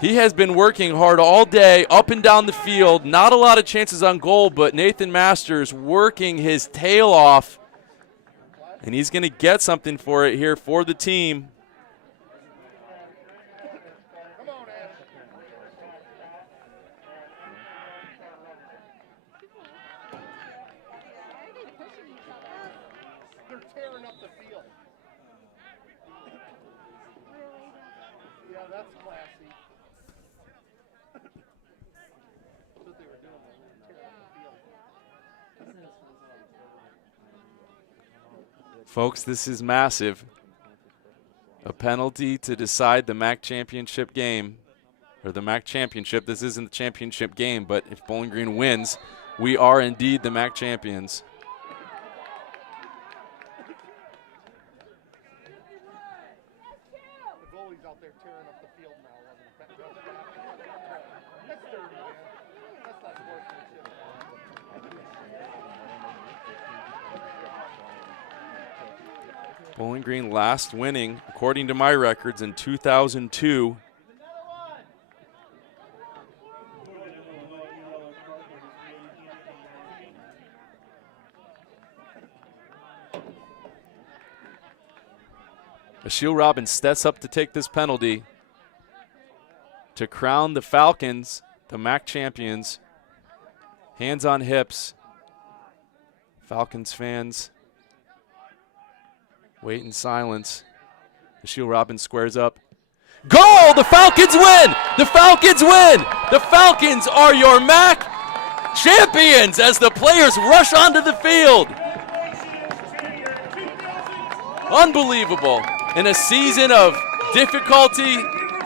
He has been working hard all day, up and down the field. Not a lot of chances on goal, but Nathan Masters working his tail off. And he's going to get something for it here for the team. off the field. Yeah, that's classy. That's what they were doing. They were tearing up the field. Folks, this is massive. A penalty to decide the MAC championship game, or the MAC championship. This isn't the championship game, but if Bowling Green wins, we are indeed the MAC champions. The goalie's out there tearing up the field now. That's dirty, man. That's not sportsmanship. Bowling Green last winning, according to my records, in 2002. Ashiel Robbins steps up to take this penalty to crown the Falcons the MAC champions. Hands on hips. Falcons fans wait in silence. Ashiel Robbins squares up. Goal! The Falcons win! The Falcons win! The Falcons are your MAC champions as the players rush onto the field. Unbelievable. In a season of difficulty,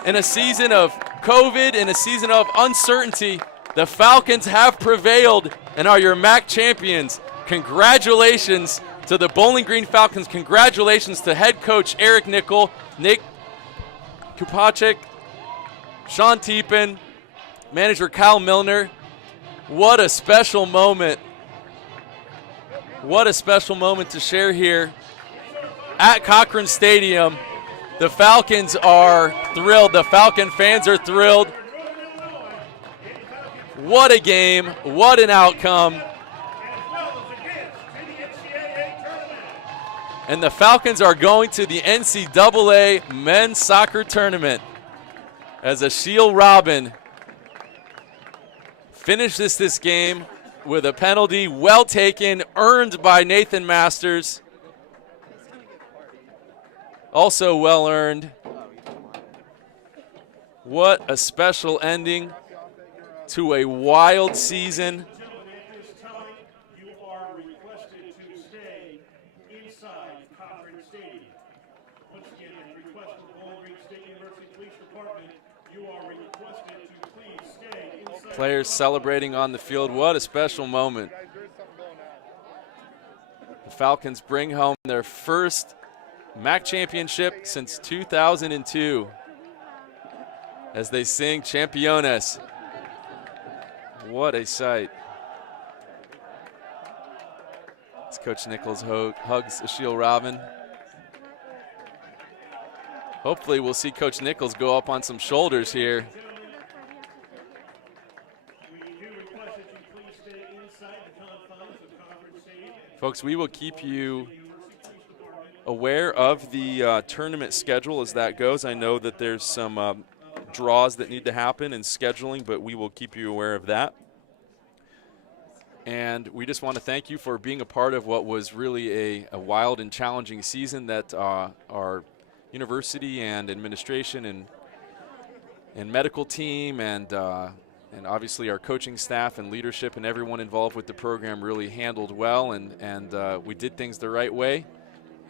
in a season of COVID, in a season of uncertainty, the Falcons have prevailed and are your MAC champions. Congratulations to the Bowling Green Falcons. Congratulations to head coach Eric Nickel, Nick Kupacek, Sean Teepin, manager Kyle Milner. What a special moment. What a special moment to share here at Cochrane Stadium. The Falcons are thrilled. The Falcon fans are thrilled. What a game. What an outcome. And the Falcons are going to the NCAA men's soccer tournament as Ashiel Robbins finishes this game with a penalty well taken, earned by Nathan Masters. Also well earned. What a special ending to a wild season. Gentlemen, at this time, you are requested to stay inside Cochrane Stadium. Once again, at the request of the Bowling Green State University Police Department, you are requested to please stay inside. Players celebrating on the field. What a special moment. The Falcons bring home their first MAC championship since 2002 as they sing Championes. What a sight. As Coach Nichols hugs Ashiel Robbins. Hopefully we'll see Coach Nichols go up on some shoulders here. Folks, we will keep you aware of the tournament schedule as that goes. I know that there's some draws that need to happen and scheduling, but we will keep you aware of that. And we just want to thank you for being a part of what was really a wild and challenging season that our university and administration and medical team and obviously our coaching staff and leadership and everyone involved with the program really handled well, and we did things the right way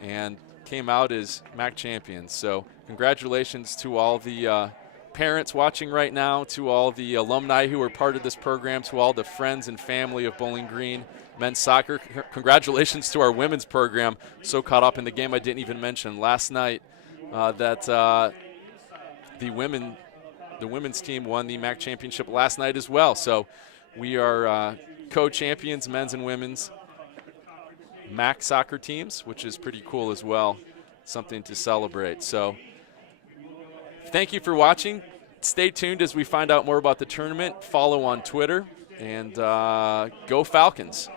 and came out as MAC champions. So congratulations to all the parents watching right now, to all the alumni who are part of this program, to all the friends and family of Bowling Green men's soccer. Congratulations to our women's program. So caught up in the game I didn't even mention last night that the women's team won the MAC championship last night as well. So we are co-champions, men's and women's MAC soccer teams, which is pretty cool as well. Something to celebrate. So thank you for watching. Stay tuned as we find out more about the tournament. Follow on Twitter, and go Falcons.